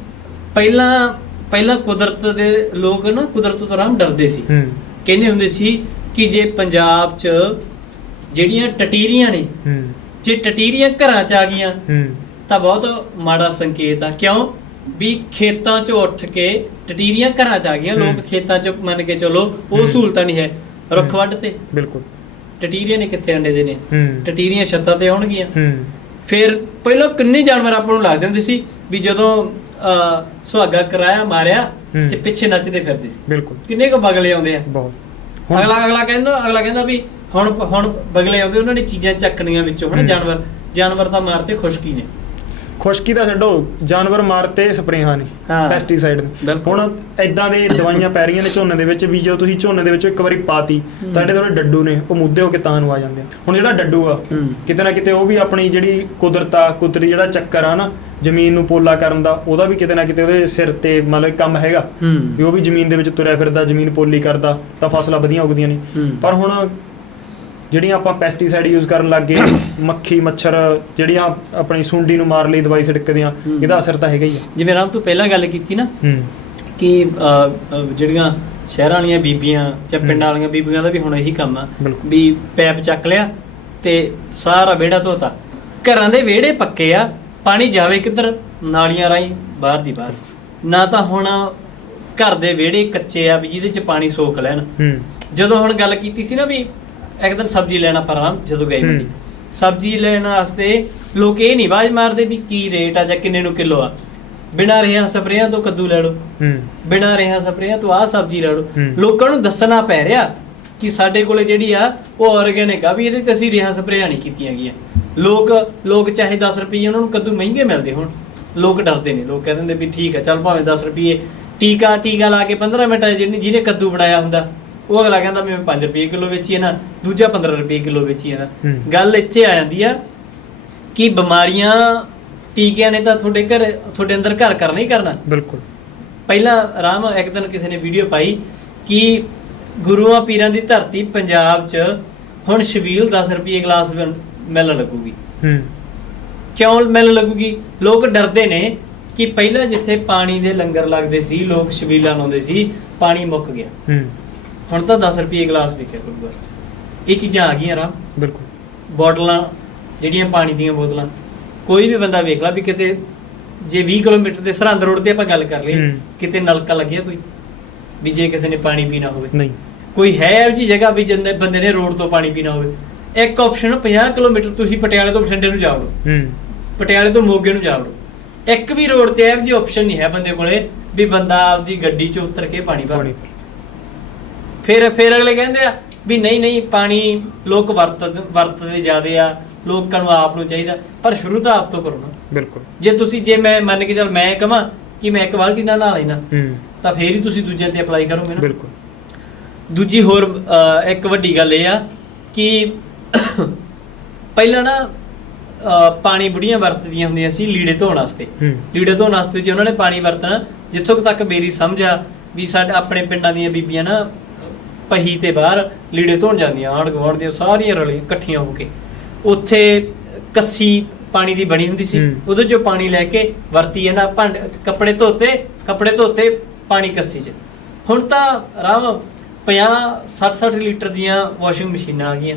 ਪਹਿਲਾਂ ਪਹਿਲਾਂ ਕੁਦਰਤ ਦੇ ਲੋਕ ਨਾ ਕੁਦਰਤ ਤੋਂ ਰਾਮ ਡਰਦੇ ਸੀ। ਹੂੰ। ਕਹਿੰਦੇ ਹੁੰਦੇ ਸੀ ਕਿ ਜੇ ਪੰਜਾਬ 'ਚ ਜਿਹੜੀਆਂ ਟਟੀਰੀਆਂ ਨੇ ਹੂੰ। ਜੇ ਟਟੀਰੀਆਂ ਘਰਾਂ 'ਚ ਆ ਗਈਆਂ ਹੂੰ। ਤਾਂ ਬਹੁਤ ਮਾੜਾ ਸੰਕੇਤ ਆ। ਕਿਉਂ? ਵੀ ਖੇਤਾਂ 'ਚੋਂ ਉੱਠ ਕੇ ਟਟੀਰੀਆਂ ਘਰਾਂ 'ਚ ਆ ਗਈਆਂ। ਲੋਕ। ਖੇਤਾਂ 'ਚ ਮੰਨ ਕੇ ਚਲੋ ਉਹ। ਸਹੂਲਤਾਂ ਨਹੀਂ ਹੈ। ਰੁੱਖ ਵੱਢ ਤੇ। ਬਿਲਕੁਲ। ਟਟੀਰੀਆਂ ਨੇ ਕਿੱਥੇ ਅੰਡੇ ਦੇ ਨੇ ਹੂੰ। ਟਟੀਰੀਆਂ ਛੱਤਾਂ ਤੇ ਆਉਣਗੀਆਂ ਹੂੰ। ਫਿਰ ਪਹਿਲਾਂ ਕਿੰਨੇ ਜਾਨਵਰ ਆਪਾਂ ਨੂੰ ਲੱਗਦੇ ਹੁੰਦੇ ਸੀ ਵੀ ਜਦੋਂ ਸੁਹਾਗਾ ਕਰਾਇਆ ਮਾਰਿਆ। ਤੇ ਪਿੱਛੇ ਨੱਚਦੇ ਫਿਰਦੇ ਸੀ। ਬਿਲਕੁਲ। ਕਿੰਨੇ ਕੁ ਬਗਲੇ ਆਉਂਦੇ ਆ। ਬਹੁਤ। ਅਗਲਾ ਅਗਲਾ ਕਹਿੰਦਾ ਅਗਲਾ ਕਹਿੰਦਾ ਵੀ ਹੁਣ ਹੁਣ ਬਗਲੇ ਆਉਂਦੇ ਉਹਨਾਂ ਨੇ ਚੀਜ਼ਾਂ ਚੱਕਣੀਆਂ ਵਿੱਚੋਂ ਹਨਾ। ਜਾਨਵਰ ਜਾਨਵਰ ਤਾਂ ਮਾਰਤੇ ਖੁਸ਼ਕੀ ਨੇ ਖੁਸ਼ਕੀ ਦਾ ਛੱਡੋ ਜਾਨਵਰ ਮਾਰਤੇ ਸਪਰੇਹਾਂ ਨੇ। ਪੈਸਟੀਸਾਈਡ ਨੇ। ਹੁਣ ਐਦਾਂ ਦੇ ਦਵਾਈਆਂ ਪੈ ਰਹੀਆਂ ਨੇ ਝੋਨੇ ਦੇ ਵਿੱਚ ਵੀ ਜਦੋਂ ਤੁਸੀਂ ਝੋਨੇ ਦੇ ਵਿੱਚ ਇੱਕ ਵਾਰੀ ਪਾਤੀ। ਤਾਂ ਜਿਹੜੇ ਡੱਡੂ ਨੇ ਉਹ ਮੁੱਦੇ ਹੋ ਕੇ ਤਾਂ ਨੂੰ ਆ ਜਾਂਦੇ ਹੁਣ ਜਿਹੜਾ ਡੱਡੂ ਆ। ਕਿਤੇ ਨਾ ਕਿਤੇ ਉਹ ਵੀ ਆਪਣੀ ਜਿਹੜੀ ਕੁਦਰਤ ਕੁਦਰਤੀ ਜਿਹੜਾ ਚੱਕਰ ਆ ਨਾ ਜ਼ਮੀਨ ਨੂੰ ਪੋਲਾ ਕਰਨ ਦਾ ਉਹਦਾ ਵੀ ਕਿਤੇ ਨਾ ਕਿਤੇ ਉਹਦੇ ਸਿਰ ਤੇ ਮਤਲਬ ਕੰਮ ਹੈਗਾ ਵੀ ਉਹ ਵੀ ਜ਼ਮੀਨ ਦੇ ਵਿੱਚ ਤੁਰਿਆ ਫਿਰਦਾ ਜ਼ਮੀਨ ਪੋਲੀ ਕਰਦਾ ਤਾਂ ਫਸਲਾਂ ਵਧੀਆ ਉਗਦੀਆਂ ਨੇ। ਪਰ ਹੁਣ ਜਿਹੜੀਆਂ ਆਪਾਂ ਪੈਸਟੀਸਾਈਡ ਯੂਜ਼ ਕਰਨ ਲੱਗ ਗਏ ਮੱਖੀ ਮੱਛਰ ਜਿਹੜੀਆਂ ਆਪਣੀ ਸੁੰਡੀ ਨੂੰ ਮਾਰ ਲਈ ਦਵਾਈ ਛਿੜਕਦੇ ਆ। ਇਹਦਾ ਅਸਰ ਤਾਂ ਹੈਗਾ ਹੀ ਆ। ਜਿਵੇਂ ਰਾਮ ਤੋਂ ਪਹਿਲਾਂ ਗੱਲ ਕੀਤੀ ਨਾ ਕਿ ਜਿਹੜੀਆਂ ਸ਼ਹਿਰਾਂ ਵਾਲੀਆਂ ਬੀਬੀਆਂ ਜਾਂ। ਪਿੰਡਾਂ ਵਾਲੀਆਂ ਬੀਬੀਆਂ ਦਾ ਵੀ ਹੁਣ ਇਹੀ ਕੰਮ ਆ। ਵੀ ਪੈਪ ਚੱਕ ਲਿਆ ਤੇ ਸਾਰਾ ਵਿਹੜਾ ਧੋਤਾ। ਘਰਾਂ ਦੇ ਵਿਹੜੇ ਪੱਕੇ ਆ ਪਾਣੀ ਜਾਵੇ ਕਿੱਧਰ? ਨਾਲੀਆਂ ਰਾਹੀਂ ਬਾਹਰ ਦੀ ਬਾਹਰ। ਨਾ ਤਾਂ ਹੁਣ ਘਰ ਦੇ ਵਿਹੜੇ ਕੱਚੇ ਆ ਵੀ ਜਿਹਦੇ ਚ ਪਾਣੀ ਸੋਖ ਲੈਣ। ਜਦੋਂ ਹੁਣ ਗੱਲ ਕੀਤੀ ਸੀ ਨਾ ਵੀ ਇੱਕ ਦਿਨ ਸਬਜ਼ੀ ਲੈਣਾ ਪਰ ਜਦੋਂ ਗਏ। ਮੰਡੀ। ਸਬਜ਼ੀ ਲੈਣ ਵਾਸਤੇ ਲੋਕ ਇਹ ਨਹੀਂ ਆਵਾਜ਼ ਮਾਰਦੇ ਵੀ ਕੀ ਰੇਟ ਆ ਜਾਂ ਕਿੰਨੇ ਨੂੰ ਕਿਲੋ ਆ। ਬਿਨਾਂ ਰੇਹਾਂ ਸਪਰੇਆਂ ਤੋਂ ਕੱਦੂ ਲੈ ਲਓ। ਹੂੰ। ਬਿਨਾਂ ਰੇਹਾਂ ਸਪਰੇਆਂ ਤੋਂ ਆਹ ਸਬਜ਼ੀ ਲੈ ਲਓ। ਲੋਕਾਂ ਨੂੰ ਦੱਸਣਾ ਪੈ ਰਿਹਾ ਕਿ ਸਾਡੇ ਕੋਲੇ ਜਿਹੜੀ ਆ ਉਹ ਆਰਗੇਨਿਕ ਆ ਵੀ ਇਹਦੇ ਤੇ ਅਸੀਂ ਰੇਹਾਂ ਸਪਰੇਆਂ ਨਹੀਂ ਕੀਤੀਆਂ ਗਈਆਂ। ਲੋਕ ਲੋਕ ਚਾਹੇ 10 ਰੁਪਏ ਉਹਨਾਂ ਨੂੰ ਕੱਦੂ ਮਹਿੰਗੇ ਮਿਲਦੇ ਹੁਣ। ਲੋਕ ਡਰਦੇ ਨੇ। ਲੋਕ ਕਹਿੰਦੇ ਨੇ ਵੀ ਠੀਕ ਆ ਚੱਲ ਭਾਵੇਂ 10 ਰੁਪਏ ਟੀਕਾ ਟੀਕਾ ਲਾ ਕੇ 15 ਮਿੰਟਾਂ ਜਿਹਨੇ ਕੱਦੂ ਬਣਾਇਆ ਹੁੰਦਾ ਉਹ ਅਗਲਾ ਕਹਿੰਦਾ ਵੀ ਮੈਂ 5 ਰੁਪਏ ਕਿਲੋ ਵੇਚੀ ਹੈ ਨਾ ਦੂਜਾ 15 ਰੁਪਏ ਕਿਲੋ ਵੇਚੀ ਹੈ। ਨਾ। ਗੱਲ ਇੱਥੇ ਆ ਜਾਂਦੀ ਆ ਕਿ ਬਿਮਾਰੀਆਂ ਟੀਕਿਆਂ ਨੇ ਤਾਂ ਤੁਹਾਡੇ ਘਰ ਤੁਹਾਡੇ ਅੰਦਰ ਘਰ ਕਰਨਾ ਹੀ ਕਰਨਾ। ਬਿਲਕੁਲ। ਪਹਿਲਾਂ ਰਾਮ ਇੱਕ ਦਿਨ ਕਿਸੇ ਨੇ ਵੀਡੀਓ ਪਾਈ ਕਿ ਗੁਰੂਆਂ ਪੀਰਾਂ ਦੀ ਧਰਤੀ ਪੰਜਾਬ 'ਚ ਹੁਣ ਛਬੀਲ 10 ਰੁਪਏ ਗਲਾਸ ਮਿਲ- ਮਿਲਣ ਲੱਗੂਗੀ। ਹੂੰ। ਕਿਉਂ ਮਿਲਣ ਲੱਗੂਗੀ? ਲੋਕ ਡਰਦੇ ਨੇ ਕਿ ਪਹਿਲਾਂ ਜਿੱਥੇ ਪਾਣੀ ਦੇ ਲੰਗਰ ਲੱਗਦੇ ਸੀ ਲੋਕ ਛਬੀਲਾਂ ਲਾਉਂਦੇ ਸੀ ਪਾਣੀ ਮੁੱਕ ਗਿਆ। ਹੂੰ। ਹੁਣ ਤਾਂ 10 ਰੁਪਏ ਗਲਾਸ ਵਿਕਿਆ ਕਰੂਗਾ। ਇਹ ਚੀਜ਼ਾਂ ਆ ਗਈਆਂ ਰਾਮ ਬਿਲਕੁਲ। ਬੋਟਲਾਂ ਜਿਹੜੀਆਂ ਪਾਣੀ ਦੀਆਂ ਬੋਤਲਾਂ ਕੋਈ ਵੀ ਬੰਦਾ ਵੇਖ ਲਾ ਵੀ ਕਿਤੇ ਜੇ 20 ਕਿਲੋਮੀਟਰ ਦੇ ਸਰਹੰਦ ਰੋਡ ਤੇ ਆਪਾਂ ਗੱਲ ਕਰ ਲਈਏ। ਕਿਤੇ ਨਲਕਾ ਲੱਗਿਆ ਕੋਈ? ਵੀ ਜੇ ਕਿਸੇ ਨੇ ਪਾਣੀ ਪੀਣਾ ਹੋਵੇ। ਨਹੀਂ। ਕੋਈ ਹੈ ਇਹੋ ਜਿਹੀ ਜਗ੍ਹਾ ਵੀ ਜਿੰਦੇ ਬੰਦੇ ਨੇ ਰੋਡ ਤੋਂ ਪਾਣੀ ਪੀਣਾ ਹੋਵੇ? ਇੱਕ ਆਪਸ਼ਨ 50 ਕਿਲੋਮੀਟਰ ਤੁਸੀਂ ਪਟਿਆਲੇ ਤੋਂ ਬਠਿੰਡੇ ਨੂੰ ਜਾਓ ਹੂੰ। ਪਟਿਆਲੇ ਤੋਂ ਮੋਗੇ ਨੂੰ ਜਾਓ ਇੱਕ ਵੀ ਰੋਡ ਤੇ ਇਹੋ ਜਿਹੀ ਆਪਸ਼ਨ ਨਹੀਂ ਹੈ ਬੰਦੇ ਕੋਲੇ ਵੀ ਬੰਦਾ ਆਪਦੀ ਗੱਡੀ 'ਚ ਉਤਰ ਕੇ ਪਾਣੀ ਭਰ। ਫਿਰ ਫਿਰ ਅਗਲੇ ਕਹਿੰਦੇ ਆ ਵੀ ਨਹੀਂ ਨਹੀਂ ਪਾਣੀ ਲੋਕ ਵਰਤ ਵਰਤਦੇ ਜ਼ਿਆਦੇ ਆ ਲੋਕਾਂ ਨੂੰ ਆਪ ਨੂੰ ਚਾਹੀਦਾ ਪਰ ਸ਼ੁਰੂ ਤਾਂ ਆਪ ਤੋਂ ਕਰੋ ਨਾ। ਬਿਲਕੁਲ। ਜੇ ਤੁਸੀਂ ਜੇ ਮੈਂ ਮੰਨ ਕੇ ਚੱਲ ਮੈਂ ਕਹਾਂ ਕਿ ਮੈਂ ਇੱਕ ਬਾਲਟੀ ਨਾਲ ਨਹਾ ਲੈਣਾ ਹੂੰ। ਤਾਂ ਫੇਰ ਹੀ ਤੁਸੀਂ ਦੂਜਿਆਂ ਤੇ ਅਪਲਾਈ ਕਰੋਗੇ ਨਾ। ਬਿਲਕੁਲ। ਦੂਜੀ ਹੋਰ ਇੱਕ ਵੱਡੀ ਗੱਲ ਇਹ ਆ ਕਿ ਪਹਿਲਾਂ ਨਾ ਪਾਣੀ ਬੁੜੀਆਂ ਵਰਤਦੀਆਂ ਹੁੰਦੀਆਂ ਸੀ ਲੀੜੇ ਧੋਣ ਵਾਸਤੇ। ਲੀੜੇ ਧੋਣ ਵਾਸਤੇ ਜੇ ਉਹਨਾਂ ਨੇ ਪਾਣੀ ਵਰਤਣਾ ਜਿੱਥੋਂ ਤੱਕ ਮੇਰੀ ਸਮਝ ਆ ਵੀ ਸਾਡੇ ਆਪਣੇ ਪਿੰਡਾਂ ਦੀਆਂ ਬੀਬੀਆਂ ਨਾ ਪਹੀ ਤੇ ਬਾਹਰ ਲੀੜੇ ਧੋਣ ਜਾਂਦੀਆਂ ਆਂਢ ਗੁਆਂਢ ਦੀਆਂ ਸਾਰੀਆਂ ਰਲੀਆਂ ਇਕੱਠੀਆਂ ਹੋ ਕੇ। ਉੱਥੇ ਕੱਸੀ ਪਾਣੀ ਦੀ ਬਣੀ ਹੁੰਦੀ ਸੀ। ਹੂੰ। ਉਹਦੇ ਚੋਂ ਪਾਣੀ ਲੈ ਕੇ ਵਰਤੀ ਇਹਨਾਂ ਭਾਂਡ ਕੱਪੜੇ ਧੋਤੇ ਕੱਪੜੇ ਧੋਤੇ ਪਾਣੀ ਕੱਸੀ 'ਚ। ਹੁਣ ਤਾਂ ਆਰਾਮ 50 60 60 ਲੀਟਰ ਦੀਆਂ ਵਾਸ਼ਿੰਗ ਮਸ਼ੀਨਾਂ ਆ ਗਈਆਂ।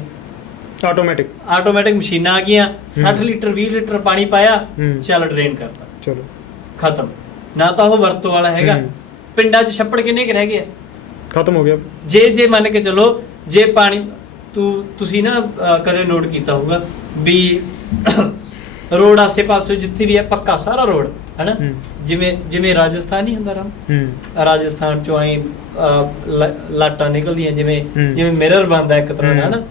ਆਟੋਮੈਟਿਕ ਆਟੋਮੈਟਿਕ ਮਸ਼ੀਨਾਂ ਆ ਗਈਆਂ। 60 ਲੀਟਰ 20 ਲੀਟਰ ਪਾਣੀ ਪਾਇਆ ਹੂੰ। ਚੱਲ ਡਰੇਨ ਕਰਤਾ। ਚਲੋ। ਖਤਮ। ਨਾ ਤਾਂ ਉਹ ਵਰਤੋਂ ਵਾਲਾ ਹੈਗਾ। ਹੂੰ। ਪਿੰਡਾਂ 'ਚ ਛੱਪੜ ਕਿੰਨੇ ਕੁ ਰਹਿ ਗਏ? ਆ? ਖਤਮ ਹੋ ਗਿਆ। ਜੇ ਜੇ ਮੰਨ ਕੇ ਚਲੋ ਜੇ ਪਾਣੀ ਤੂੰ ਤੁਸੀਂ ਨਾ ਕਦੇ ਨੋਟ ਕੀਤਾ ਹੋਊਗਾ ਵੀ ਰੋਡ ਆਸੇ ਪਾਸੇ ਜਿੱਥੇ ਵੀ ਹੈ ਪੱਕਾ ਸਾਰਾ ਰੋਡ ਹੈਨਾ? ਹੂੰ। ਜਿਵੇਂ ਜਿਵੇਂ ਰਾਜਸਥਾਨ ਨਹੀਂ ਹੁੰਦਾ ਰਾਮ। ਹੂੰ। ਰਾਜਸਥਾਨ ਚੋਂ ਆਏ ਲਾਟਾਂ ਨਿਕਲਦੀਆਂ ਜਿਵੇਂ ਹੂੰ। ਜਿਵੇਂ ਮਿਰਰ ਬਣਦਾ ਇੱਕ ਤਰ੍ਹਾਂ ਦਾ ਹੂੰ। ਹਨਾ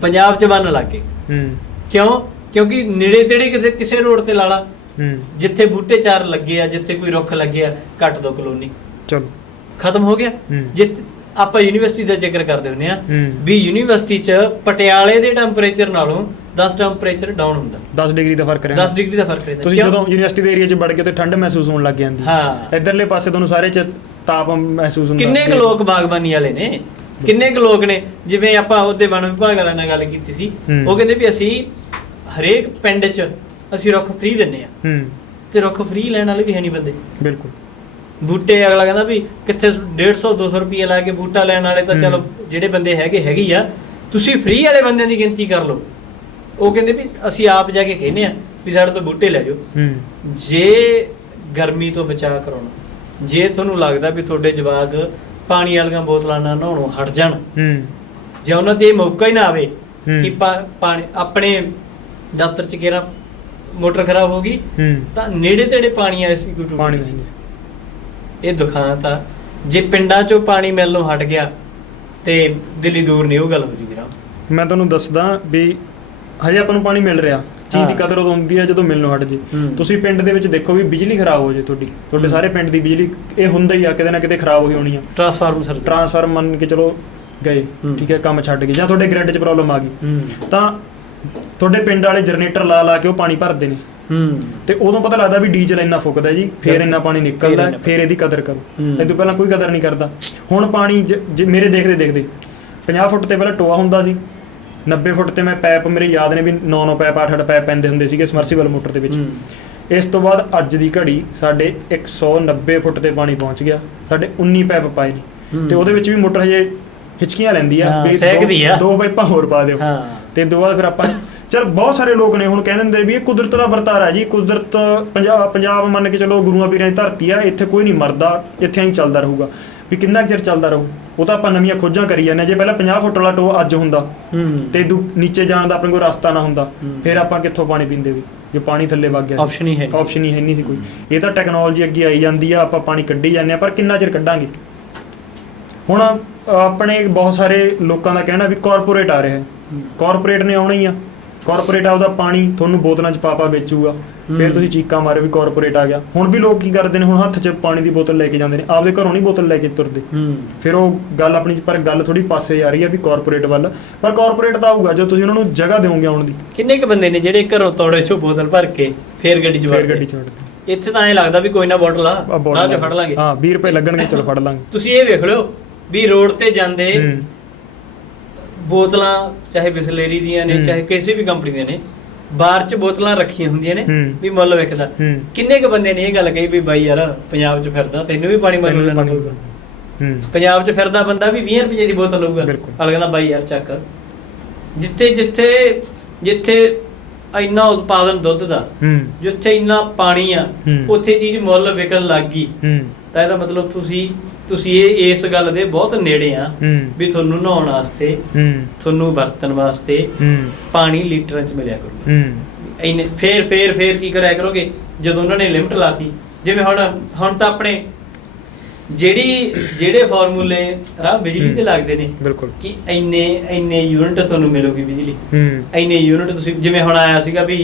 ਪੰਜਾਬ 'ਚ ਬਣਨ ਲੱਗ ਹੂੰ। ਕਿਉਂ? ਕਿਉਂਕਿ ਨੇੜੇ ਤੇੜੇ ਕਿਸੇ ਕਿਸੇ ਰੋਡ ਤੇ ਲਾਲਾ ਹੂੰ। ਜਿੱਥੇ ਬੂਟੇ ਚਾਰ ਲੱਗੇ ਆ ਜਿੱਥੇ ਕੋਈ ਰੁੱਖ ਲੱਗੇ ਆ ਕੱਟ ਦੋ ਕਲੋਨੀ। ਚਲੋ। ਖਤਮ ਹੋ ਗਿਆ। ਜਿੱਤ ਆਪਾਂ ਯੂਨੀਵਰਸਿਟੀ ਦਾ ਜ਼ਿਕਰ ਕਰਦੇ ਹੁੰਨੇ ਆ। ਵੀ ਯੂਨੀਵਰਸਿਟੀ 'ਚ ਪਟਿਆਲੇ ਦੇ ਟੈਂਪਰੇਚਰ ਨਾਲੋਂ 10 ਟੈਂਪਰੇਚਰ ਡਾਊਨ ਹੁੰਦਾ। 10 ਡਿਗਰੀ ਦਾ ਫ਼ਰਕ ਰਹਿੰਦਾ। 10 ਡਿਗਰੀ ਦਾ ਫ਼ਰਕ ਰਹਿੰਦਾ। ਤੁਸੀਂ? ਜਦੋਂ ਯੂਨੀਵਰਸਿਟੀ ਦੇ ਏਰੀਆ 'ਚ ਵੜ ਕੇ ਤੇ ਠੰਡ ਮਹਿਸੂਸ ਹੋਣ ਲੱਗ ਜਾਂਦੀ। ਹਾਂ। ਇਧਰਲੇ ਪਾਸੇ ਤੁਹਾਨੂੰ ਸਾਰੇ 'ਚ ਤਾਪ ਮਹਿਸੂਸ ਹੁੰਦਾ। ਕਿੰਨੇ ਕੁ ਲੋਕ ਬਾਗਬਾਨੀ ਵਾਲੇ ਨੇ? ਕਿੰਨੇ ਕੁ ਲੋਕ ਨੇ? ਜਿਵੇਂ ਆਪਾਂ ਉਹਦੇ ਵਣ ਵਿਭਾਗ ਵਾਲਿਆਂ ਨਾਲ ਗੱਲ ਕੀਤੀ ਸੀ। ਉਹ ਕਹਿੰਦੇ ਵੀ ਅਸੀਂ ਹਰੇਕ ਪਿੰਡ 'ਚ ਅਸੀਂ ਰੁੱਖ ਫ੍ਰੀ ਦਿੰਨੇ ਆ ਹੂੰ। ਤੇ ਰੁੱਖ ਫ੍ਰੀ ਲੈਣ ਵਾਲੇ ਵੀ ਹੈ ਨਹੀਂ ਬੰਦੇ। ਬਿਲਕੁਲ। ਬੂਟੇ ਅਗਲਾ ਕਹਿੰਦਾ ਵੀ ਕਿੱਥੇ 150 200 ਰੁਪਏ ਲਾ ਕੇ ਬੂਟਾ ਲੈਣ ਵਾਲੇ ਤਾਂ। ਚਲੋ ਜਿਹੜੇ ਬੰਦੇ ਹੈਗੇ ਹੈਗੇ ਆ। ਤੁਸੀਂ ਫ੍ਰੀ ਵਾਲੇ ਬੰਦਿਆਂ ਦੀ ਗਿਣਤੀ ਕਰ ਲਓ। ਉਹ ਕਹਿੰਦੇ ਵੀ ਅਸੀਂ ਆਪ ਜਾ ਕੇ ਕਹਿੰਦੇ ਆ ਵੀ ਸਾਡੇ ਤੋਂ ਬੂਟੇ ਲੈ ਜਾਓ। ਜੇ ਗਰਮੀ ਤੋਂ ਬਚਾਅ ਕਰਾਉਣਾ ਜੇ ਤੁਹਾਨੂੰ ਲੱਗਦਾ ਵੀ ਤੁਹਾਡੇ ਜਵਾਕ ਪਾਣੀ ਵਾਲੀਆਂ ਬੋਤਲਾਂ ਨਾਲ ਨਹਾਉਣੋਂ ਹਟ ਜਾਣ ਜੇ ਉਹਨਾਂ ਤੇ ਇਹ ਮੌਕਾ ਹੀ ਨਾ ਆਵੇ। ਕਿ ਪਾਣੀ ਆਪਣੇ ਦਫ਼ਤਰ ਚ ਕਿਹੜਾ ਮੋਟਰ ਖਰਾਬ ਹੋ ਗਈ ਤਾਂ ਨੇੜੇ ਤੇੜੇ ਪਾਣੀ ਵਾਲੇ ਸੀ ਕੋਈ ਟੂਟੀ ਪਾਣੀ ਸੀ। ਨਹੀਂ ਇਹ ਦੁਖਾਂਤ ਆ ਜੇ ਪਿੰਡਾਂ ਚੋਂ ਪਾਣੀ ਮਿਲਣੋਂ ਹਟ ਗਿਆ ਤੇ ਦਿੱਲੀ ਦੂਰ ਨਹੀਂ ਉਹ ਗੱਲ ਹੋ ਜੂਗੀ ਰਾਮ। ਮੈਂ ਤੁਹਾਨੂੰ ਦੱਸਦਾ ਵੀ ਹਜੇ ਆਪਾਂ ਨੂੰ ਪਾਣੀ ਮਿਲ ਰਿਹਾ। ਚੀਜ਼ ਦੀ। ਕਦਰ ਉਦੋਂ ਹੁੰਦੀ ਹੈ ਜਦੋਂ ਮਿਲਣੋਂ ਹਟ ਜੇ। ਤੁਸੀਂ ਪਿੰਡ ਦੇ ਵਿੱਚ ਦੇਖੋ ਵੀ ਬਿਜਲੀ ਖਰਾਬ ਹੋ ਜੇ ਤੁਹਾਡੀ। ਤੁਹਾਡੇ। ਸਾਰੇ ਪਿੰਡ ਦੀ ਬਿਜਲੀ ਇਹ ਹੁੰਦਾ ਹੀ ਆ ਕਿਤੇ ਨਾ ਕਿਤੇ ਖਰਾਬ ਹੋਈ ਹੋਣੀ ਆ। ਟਰਾਂਸਫਾਰਮਰ ਸਰ ਟਰਾਂਸਫਾਰਮ ਮੰਨ ਕੇ ਚਲੋ ਗਏ। ਠੀਕ ਹੈ ਕੰਮ ਛੱਡ ਗਏ ਜਾਂ ਤੁਹਾਡੇ ਗ੍ਰਿਡ 'ਚ ਪ੍ਰੋਬਲਮ ਆ ਗਈ। ਤਾਂ ਤੁਹਾਡੇ ਪਿੰਡ ਵਾਲੇ ਜਨਰੇਟਰ ਲਾ ਲਾ ਕੇ ਉਹ ਪਾਣੀ ਭਰਦੇ ਨੇ। ਹੂੰ। ਤੇ ਉਦੋਂ ਪਤਾ ਲੱਗਦਾ ਵੀ ਡੀਜ਼ਲ ਇੰਨਾ ਫੁੱਕਦਾ ਜੀ ਫੇਰ ਇੰਨਾ ਪਾਣੀ ਨਿਕਲਦਾ ਫੇਰ ਇਹਦੀ ਕਦਰ ਕਰੋ। ਇਹ ਤੋਂ ਪਹਿਲਾਂ ਕੋਈ ਕਦਰ ਨਹੀਂ ਕਰਦਾ। ਹੁਣ ਪਾਣੀ ਮੇਰੇ ਦੇਖਦੇ ਦੇਖਦੇ। 50 ਫੁੱਟ ਤੇ ਪਹਿਲਾਂ ਟੋਆ ਹੁੰਦਾ ਸੀ। 90 ਫੁੱਟ ਤੇ ਮੈਂ ਪਾਈਪ ਮੇਰੇ ਯਾਦ ਨੇ ਵੀ 9-9 ਪਾਈਪ 8-8 ਪਾਈਪ ਪੈਂਦੇ ਹੁੰਦੇ ਸੀਗੇ ਸਮਰਸੀਬਲ ਮੋਟਰ ਦੇ ਵਿੱਚ। ਇਸ ਤੋਂ ਬਾਅਦ ਅੱਜ ਦੀ ਘੜੀ ਸਾਡੇ 190 ਫੁੱਟ ਤੇ ਪਾਣੀ ਪਹੁੰਚ ਗਿਆ। ਸਾਡੇ 19 ਪਾਈਪ ਪਾਏ ਨੇ। ਤੇ ਉਹਦੇ ਵਿੱਚ ਵੀ ਮੋਟਰ ਹਜੇ ਹਿਚਕੀਆਂ ਲੈਂਦੀ ਆ। ਦੋ- ਸਹਿਕਦੀ ਆ। ਦੋ ਪਾਈਪਾਂ ਹੋਰ ਪਾ ਦਿਓ। ਤੇ ਦੋ ਬਾਅਦ ਫਿਰ ਆਪਾਂ ਚਲ ਬਹੁਤ ਸਾਰੇ ਲੋਕ ਨੇ ਹੁਣ ਕਹਿੰਦੇ ਹੁੰਦੇ ਵੀ ਇਹ ਕੁਦਰਤ ਦਾ ਵਰਤਾਰਾ ਜੀ ਕੁਦਰਤ ਪੰਜਾਬ ਪੰਜਾਬ ਮੰਨ ਕੇ ਚਲੋ ਗੁਰੂਆਂ ਪੀਰਾਂ ਦੀ ਧਰਤੀ ਆ ਇੱਥੇ ਕੋਈ ਨਹੀਂ ਮਰਦਾ ਇੱਥੇ ਹੀ ਚੱਲਦਾ ਰਹੂਗਾ। ਵੀ ਕਿੰਨਾ ਚਿਰ ਚੱਲਦਾ ਰਹੂ? ਉਹ ਤਾਂ ਆਪਾਂ ਨਵੀਆਂ ਖੋਜਾਂ ਕਰੀ ਜਾਂਦੇ। ਜੇ ਪਹਿਲਾਂ 50 ਫੁੱਟ ਵਾਲਾ ਟੋ ਅੱਜ ਹੁੰਦਾ ਤੇ ਦੂ ਨੀਚੇ ਜਾਣ ਦਾ ਆਪਣੇ ਕੋਲ ਰਸਤਾ ਨਾ ਹੁੰਦਾ। ਫਿਰ ਆਪਾਂ ਕਿੱਥੋਂ ਪਾਣੀ ਪੀਂਦੇ ਵੀ? ਜੇ ਪਾਣੀ ਥੱਲੇ ਵਗ ਗਿਆ। Option ਹੀ ਹੈ। ਆਪਸ਼ਨ ਹੀ ਹੈ ਨਹੀਂ ਸੀ ਕੋਈ। ਇਹ ਤਾਂ ਟੈਕਨੋਲੋਜੀ ਅੱਗੇ ਆਈ ਜਾਂਦੀ ਆ ਆਪਾਂ ਪਾਣੀ ਕੱਢੀ ਜਾਂਦੇ ਆ ਪਰ ਕਿੰਨਾ ਚਿਰ ਕੱਢਾਂਗੇ? ਹੁਣ ਆਪਣੇ ਬਹੁਤ ਸਾਰੇ ਲੋਕਾਂ ਦਾ ਕਹਿਣਾ ਵੀ ਕਾਰਪੋਰੇਟ ਆ ਰਿਹਾ ਹੈ। ਕਾਰਪੋਰੇਟ ਨੇ ਆਉਣਾ ਹੀ ਆ। ਕਾਰਪੋਰੇਟ ਆਪਦਾ ਪਾਣੀ ਤੁਹਾਨੂੰ ਬੋਤਲਾਂ 'ਚ ਪਾਪਾ ਵੇਚੂਗਾ। ਫਿਰ। ਤੁਸੀਂ ਚੀਕਾਂ ਮਾਰੇ ਵੀ ਕਾਰਪੋਰੇਟ ਆ ਗਿਆ। ਹੁਣ ਵੀ ਲੋਕ ਕੀ ਕਰਦੇ ਨੇ ਹੁਣ ਹੱਥ 'ਚ ਪਾਣੀ ਦੀ ਬੋਤਲ ਲੈ ਕੇ ਜਾਂਦੇ ਨੇ। ਆਪਦੇ ਘਰੋਂ ਨਹੀਂ ਬੋਤਲ ਲੈ ਕੇ ਤੁਰਦੇ। ਫਿਰ ਉਹ ਗੱਲ ਆਪਣੀ ਪਰ ਗੱਲ ਥੋੜੀ ਪਾਸੇ ਆ ਰਹੀ ਹੈ ਵੀ ਕਾਰਪੋਰੇਟ ਵੱਲ। ਪਰ ਕਾਰਪੋਰੇਟ ਤਾਂ ਆਊਗਾ ਜਦੋਂ ਤੁਸੀਂ ਉਹਨਾਂ ਨੂੰ ਜਗ੍ਹਾ ਦਿਓਗੇ ਆਉਣ ਦੀ। ਕਿੰਨੇ ਕ ਬੰਦੇ ਨੇ ਜਿਹੜੇ ਘਰੋਂ ਤੋੜੇ ਚੋਂ ਬੋਤਲ ਭਰ ਕੇ ਫੇਰ ਗੱਡੀ 'ਚ ਫਿਰ? ਗੱਡੀ 'ਚ ਇੱਥੇ ਤਾਂ ਐਂ ਲੱਗਦਾ ਵੀ ਕੋਈ ਨਾ ਬੋਟਲ ਆ ਆ 'ਚ ਫੜ ਲਾਂਗੇ। ਹਾਂ 20 ਰੁਪਏ ਲੱਗਣਗੇ ਚਲੋ ਫੜ ਲਾਂਗੇ। ਤੁਸੀਂ ਇਹ ਵੇਖ ਲਿਓ ਵੀ ਰੋਡ ਤੇ ਜਾਂਦੇ ਬੋਤਲਾਂ ਚਾਹੇ ਬਿਸਲੇਰੀ ਦੀਆਂ ਨੇ। ਚਾਹੇ ਕਿਸੇ ਵੀ ਕੰਪਨੀ ਦੀਆਂ ਨੇ ਬਾਹਰ 'ਚ ਬੋਤਲਾਂ ਰੱਖੀਆਂ ਹੁੰਦੀਆਂ ਨੇ। ਵੀ ਮੁੱਲ ਵੇਖਦਾ। ਹੂੰ। ਕਿੰਨੇ ਕ ਬੰਦੇ ਨੇ ਇਹ ਗੱਲ ਕਹੀ ਵੀ ਬਾਈ ਯਾਰ ਪੰਜਾਬ 'ਚ ਫਿਰਦਾ ਤੈਨੂੰ ਵੀ ਪਾਣੀ ਮਾਰੂ ਲੈਣਾ ਪਊਗਾ ਪੰਜਾਬ 'ਚ ਫਿਰਦਾ ਬੰਦਾ ਵੀ 20 ਰੁਪਏ ਦੀ ਬੋਤਲ ਲਊਗਾ। ਅਗਲਾ ਕਹਿੰਦਾ ਬਾਈ ਯਾਰ ਚੱਕ। ਜਿੱਥੇ ਜਿੱਥੇ ਜਿੱਥੇ ਇੰਨਾ ਉਤਪਾਦਨ ਦੁੱਧ ਦਾ ਜਿੱਥੇ ਇੰਨਾ ਪਾਣੀ ਆ। ਉੱਥੇ ਚੀਜ਼ ਮੁੱਲ ਵਿਕਣ ਲੱਗ ਗਈ। ਤਾਂ ਇਹਦਾ ਮਤਲਬ ਤੁਸੀਂ ਤੁਸੀਂ ਇਹ ਇਸ ਗੱਲ ਦੇ ਬਹੁਤ ਨੇੜੇ ਆ ਵੀ ਤੁਹਾਨੂੰ ਨਹਾਉਣ ਵਾਸਤੇ ਤੁਹਾਨੂੰ ਵਰਤਣ ਵਾਸਤੇ ਪਾਣੀ ਲੀਟਰਾਂ 'ਚ ਮਿਲਿਆ ਕਰੂਗਾ ਇੰਨੇ ਫੇਰ ਫੇਰ ਫੇਰ ਕੀ ਕਰਿਆ ਕਰੋਗੇ? ਜਦੋਂ ਉਹਨਾਂ ਨੇ ਲਿਮਟ ਲਾਤੀ ਜਿਵੇਂ ਹੁਣ ਹੁਣ ਤਾਂ ਆਪਣੇ ਜਿਹੜੀ ਜਿਹੜੇ ਫਾਰਮੂਲੇ ਰਾ ਬਿਜਲੀ ਤੇ। ਲੱਗਦੇ ਨੇ ਕਿ ਇੰਨੇ ਇੰਨੇ ਯੂਨਿਟ ਤੁਹਾਨੂੰ ਮਿਲੂਗੀ ਬਿਜਲੀ। ਇੰਨੇ ਯੂਨਿਟ ਤੁਸੀਂ ਜਿਵੇਂ ਹੁਣ ਆਇਆ ਸੀਗਾ ਵੀ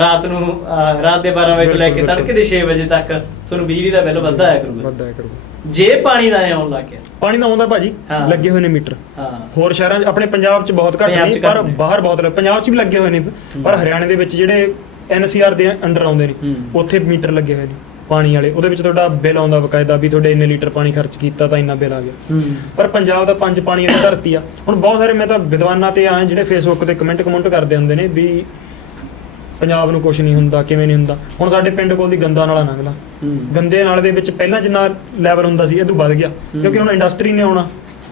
ਰਾਤ ਨੂੰ ਰਾਤ ਦੇ 12 ਵਜੇ ਤੋਂ ਲੈ ਕੇ ਤੜਕੇ ਦੇ 6 ਵਜੇ ਤੱਕ ਤੁਹਾਨੂੰ ਬਿਜਲੀ ਦਾ ਬਿੱਲ ਵੱਧਾ ਆਇਆ ਕਰੂਗਾ। ਵੱਧਾ ਕਰੂਗਾ। ਜੇ ਪਾਣੀ ਦਾ ਆਉਣ ਲੱਗ ਗਿਆ। ਪਾਣੀ ਦਾ ਆਉਂਦਾ ਭਾਜੀ ਹਾਂ। ਲੱਗੇ ਹੋਏ ਨੇ ਮੀਟਰ। ਹਾਂ। ਹੋਰ ਸ਼ਹਿਰਾਂ 'ਚ ਆਪਣੇ ਪੰਜਾਬ 'ਚ ਬਹੁਤ ਘੱਟ ਪੰਜਾਬ 'ਚ ਨਹੀਂ ਘੱਟ ਪਰ ਨੇ। ਬਾਹਰ ਬਹੁਤ ਲੱਗ ਪੰਜਾਬ 'ਚ ਵੀ ਲੱਗੇ ਹੋਏ ਨੇ ਪਰ ਹਰਿਆਣੇ ਦੇ ਵਿੱਚ ਜਿਹੜੇ ਐਨਸੀਆਰ ਦੇ ਅੰਡਰ ਆਉਂਦੇ ਨੇ ਹੂੰ। ਉੱਥੇ ਮੀਟਰ ਲੱਗੇ ਹੋਏ ਨੇ ਪਾਣੀ ਵਾਲੇ। ਉਹਦੇ ਵਿੱਚ ਤੁਹਾਡਾ ਬਿੱਲ ਆਉਂਦਾ ਬਕਾਇਦਾ ਵੀ ਤੁਹਾਡੇ ਇੰਨੇ ਲੀਟਰ ਪਾਣੀ ਖਰਚ ਕੀਤਾ ਤਾਂ ਇੰਨਾ ਬਿੱਲ ਆ ਗਿਆ। ਹੂੰ। ਪਰ ਪੰਜਾਬ ਦਾ ਪੰਜ ਪਾਣੀ ਦੀ ਧਰਤੀ ਆ। ਹੁਣ ਬਹੁਤ ਸਾਰੇ ਮੈਂ ਤਾਂ ਵਿਦਵਾਨਾਂ ਤੇ ਆਏ ਜਿਹੜੇ ਫੇਸਬੁੱਕ ਤੇ ਕਮੈਂਟ ਕਮੈਂਟ ਕਰਦੇ ਹੁੰਦੇ ਨੇ ਵੀ ਪੰਜਾਬ ਨੂੰ ਕੁਝ ਨਹੀਂ ਹੁੰਦਾ ਕਿਵੇਂ ਨਹੀਂ ਹੁੰਦਾ। ਹੁਣ ਸਾਡੇ ਪਿੰਡ ਕੋਲ ਦੀ ਗੰਦਾ ਨਾਲਾ ਲੰਘਦਾ। ਗੰਦੇ ਨਾਲੇ ਦੇ ਵਿੱਚ ਪਹਿਲਾਂ ਜਿੰਨਾ ਲੈਵਲ ਹੁੰਦਾ ਸੀ ਇਹ ਤੋਂ ਵੱਧ ਗਿਆ। ਕਿਉਂਕਿ ਹੁਣ ਇੰਡਸਟਰੀ ਨੇ ਆਉਣਾ।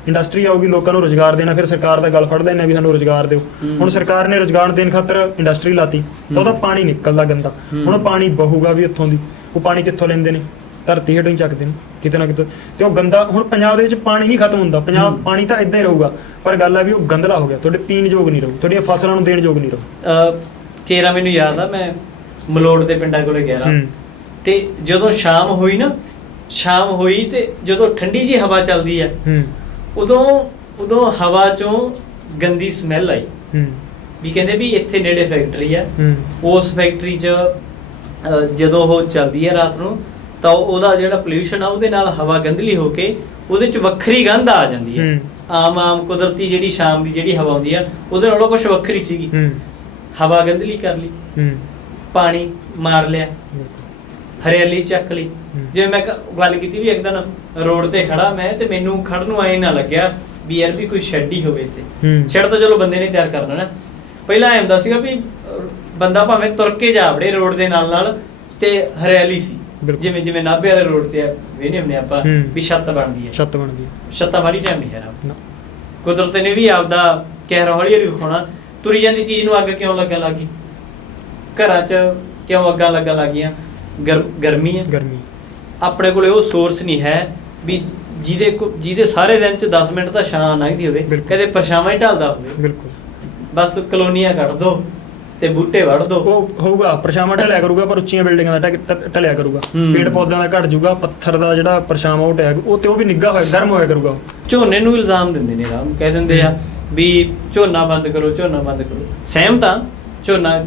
ਇੰਡਸਟਰੀ ਆਊਗੀ ਲੋਕਾਂ ਨੂੰ ਰੋਜ਼ਗਾਰ ਦੇਣਾ ਫਿਰ ਸਰਕਾਰ ਦਾ ਗੱਲ ਫੜਦੇ ਨੇ ਵੀ ਸਾਨੂੰ ਰੋਜ਼ਗਾਰ ਦਿਓ। ਹੁਣ ਸਰਕਾਰ ਨੇ ਰੋਜ਼ਗਾਰ ਦੇਣ ਖਾਤਰ ਇੰਡਸਟਰੀ ਲਾਤੀ ਤਾਂ ਉਹਦਾ ਪਾਣੀ ਨਿਕਲਦਾ ਗੰਦਾ। ਹੁਣ ਪਾਣੀ ਬਹੂਗਾ ਵੀ ਉੱਥੋਂ ਦੀ। ਉਹ ਪਾਣੀ ਕਿੱਥੋਂ ਲੈਂਦੇ ਨੇ? ਧਰਤੀ ਹੇਠੋਂ ਹੀ ਚੱਕਦੇ ਨੇ ਕਿਤੇ ਨਾ ਕਿਤੇ। ਤੇ ਉਹ ਗੰਦਾ ਹੁਣ ਪੰਜਾਬ ਦੇ ਵਿੱਚ ਪਾਣੀ ਨਹੀਂ ਖਤਮ ਹੁੰਦਾ। ਪੰਜਾਬ। ਪਾਣੀ ਤਾਂ ਇਦਾਂ ਹੀ ਰਹੂਗਾ। ਪਰ ਗੱਲ ਆ ਵੀ ਉਹ ਗੰਦਲਾ ਹੋ ਗਿਆ। ਤੁਹਾਡੇ ਪੀਣ ਯੋਗ ਨਹੀਂ ਰਹੂ। ਤੁਹਾਡੀਆਂ ਫਸਲਾਂ ਨੂੰ ਦੇਣ ਯੋਗ ਨਹੀਂ ਰਹੂ। ਕੇਰਾ ਮੈਨੂੰ ਯਾਦ ਆ ਮੈਂ ਮਲੋੜ ਦੇ ਪਿੰਡਾਂ ਕੋਲੇ ਗਿਆ ਹੂੰ। ਤੇ ਜਦੋਂ ਸ਼ਾਮ ਹੋਈ ਨਾ ਸ਼ਾਮ ਹੋਈ ਤੇ ਜਦੋਂ ਠੰਡੀ ਜੀ ਹਵਾ ਚੱਲਦੀ ਆ ਹੂੰ। ਉਦੋਂ ਉਦੋਂ ਹਵਾ ਚੋਂ ਗੰਦੀ ਸਮੈਲ ਆਈ। ਹੂੰ। ਵੀ ਕਹਿੰਦੇ ਵੀ ਇੱਥੇ ਨੇੜੇ ਫੈਕਟਰੀ ਆ। ਹੂੰ। ਉਸ ਫੈਕਟਰੀ 'ਚ ਅਹ, ਜਦੋਂ ਉਹ ਚੱਲਦੀ ਹੈ ਰਾਤ ਨੂੰ ਤਾਂ ਉਹਦਾ ਜਿਹੜਾ ਪੋਲਿਊਸ਼ਨ ਆ ਉਹਦੇ ਨਾਲ ਹਵਾ ਗੰਧਲੀ ਹੋ ਕੇ ਉਹਦੇ 'ਚ ਵੱਖਰੀ ਗੰਧ ਆ ਜਾਂਦੀ ਹੈ ਹੂੰ। ਆਮ ਆਮ ਕੁਦਰਤੀ ਜਿਹੜੀ ਸ਼ਾਮ ਦੀ ਜਿਹੜੀ ਹਵਾ ਆਉਂਦੀ ਆ ਉਹਦੇ ਨਾਲੋਂ ਕੁਝ ਵੱਖਰੀ ਸੀਗੀ। ਹੂੰ। ਹਵਾ ਗੰਧਲੀ ਕਰ ਲਈ। ਹੂੰ। ਪਾਣੀ ਮਾਰ ਲਿਆ। ਹਰਿਆਲੀ ਚੱਕ ਲਈ। ਜਿਵੇਂ ਮੈਂ ਗੱਲ ਕੀਤੀ ਵੀ ਇੱਕ ਦਿਨ ਰੋਡ ਤੇ ਖੜਾ ਮੈਂ ਤੇ ਮੈਨੂੰ ਖੜਨ ਨੂੰ ਐ ਨਾ ਲੱਗਿਆ ਵੀ ਯਾਰ ਵੀ ਕੋਈ ਸ਼ੈੱਡ ਹੀ ਹੋਵੇ ਇੱਥੇ। ਸ਼ੈੱਡ ਤਾਂ ਚਲੋ ਬੰਦੇ ਨੇ ਤਿਆਰ ਕਰਨਾ ਨਾ ਪਹਿਲਾਂ ਐ ਹੁੰਦਾ ਸੀਗਾ ਵੀ ਬੰਦਾ ਭਾਵੇਂ ਤੁਰ ਕੇ ਜਾ ਵੜੇ ਰੋਡ ਦੇ ਨਾਲ ਨਾਲ ਤੇ ਹਰਿਆਲੀ ਸੀ। ਜਿਵੇਂ ਜਿਵੇਂ ਨਾਭੇ ਵਾਲੇ ਰੋਡ ਤੇ ਵੇਨੇ ਹੁੰਦੇ ਆਪਾਂ। ਵੀ ਛੱਤ ਬਣਦੀ ਹੈ ਛੱਤ ਬਣਦੀ ਹੈ ਛੱਤਾਂ ਵਾਰੀ ਟਾਈਮ ਨਹੀਂ ਹੈ ਨਾ। ਕੁਦਰਤ ਨੇ ਵੀ ਆਪਦਾ ਕਹਿਰ ਹੌਲੀ ਹੌਲੀ ਵਿਖਾਉਣਾ। ਤੁਰੀ ਜਾਂਦੀ ਚੀਜ਼ ਨੂੰ ਅੱਗ ਕਿਉਂ ਲੱਗਣ ਲੱਗੀ ਘਰਾਂ 'ਚ ਕਿਉਂ ਅੱਗਾਂ ਲੱਗਣ ਲੱਗੀਆਂ ਗਰ- ਗਰਮੀ ਹੈ ਗਰਮੀ। ਆਪਣੇ ਕੋਲੇ ਉਹ ਸੋਰਸ ਨਹੀਂ ਹੈ ਵੀ ਜਿਹਦੇ ਜਿਹਦੇ ਸਾਰੇ ਦਿਨ 'ਚ 10 ਮਿੰਟ ਤਾਂ ਛਾਂ ਲੰਘਦੀ ਹੋਵੇ। ਕਦੇ ਪਰਛਾਵਾਂ ਹੀ ਢਲਦਾ ਹੋਵੇ। ਬਿਲਕੁਲ। ਬਸ ਕਲੋਨੀਆਂ ਕੱਢ ਦੋ ਤੇ ਬੂਟੇ ਵੜ ਦੋ। ਉਹ ਹੋਊਗਾ ਪਰਛਾਵਾਂ ਢਲਿਆ ਕਰੂਗਾ ਪਰ ਉੱਚੀਆਂ ਬਿਲਡਿੰਗਾਂ ਦਾ ਢਲਿਆ ਕਰੂਗਾ। ਪੇੜ ਪੌਦਿਆਂ ਦਾ ਘਟ ਜਾਊਗਾ ਪੱਥਰ ਦਾ ਜਿਹੜਾ ਪਰਛਾਵਾਂ ਉਹ ਟੈਗ ਉਹ ਤੇ ਉਹ ਵੀ ਨਿੱਘਾ ਹੋਇਆ ਗਰਮ ਹੋਇਆ ਕਰੂਗਾ। ਝੋਨੇ ਨੂੰ ਇਲਜ਼ਾਮ ਦਿੰਦੇ ਨੇ ਰਾਮ ਕਹਿ ਦਿੰਦੇ ਆ ਵੀ ਝੋਨਾ ਬੰਦ ਕਰੋ ਝੋਨਾ ਬੰਦ ਕਰੋ। ਸਹਿਮਤ ਆ ਝੋਨਾ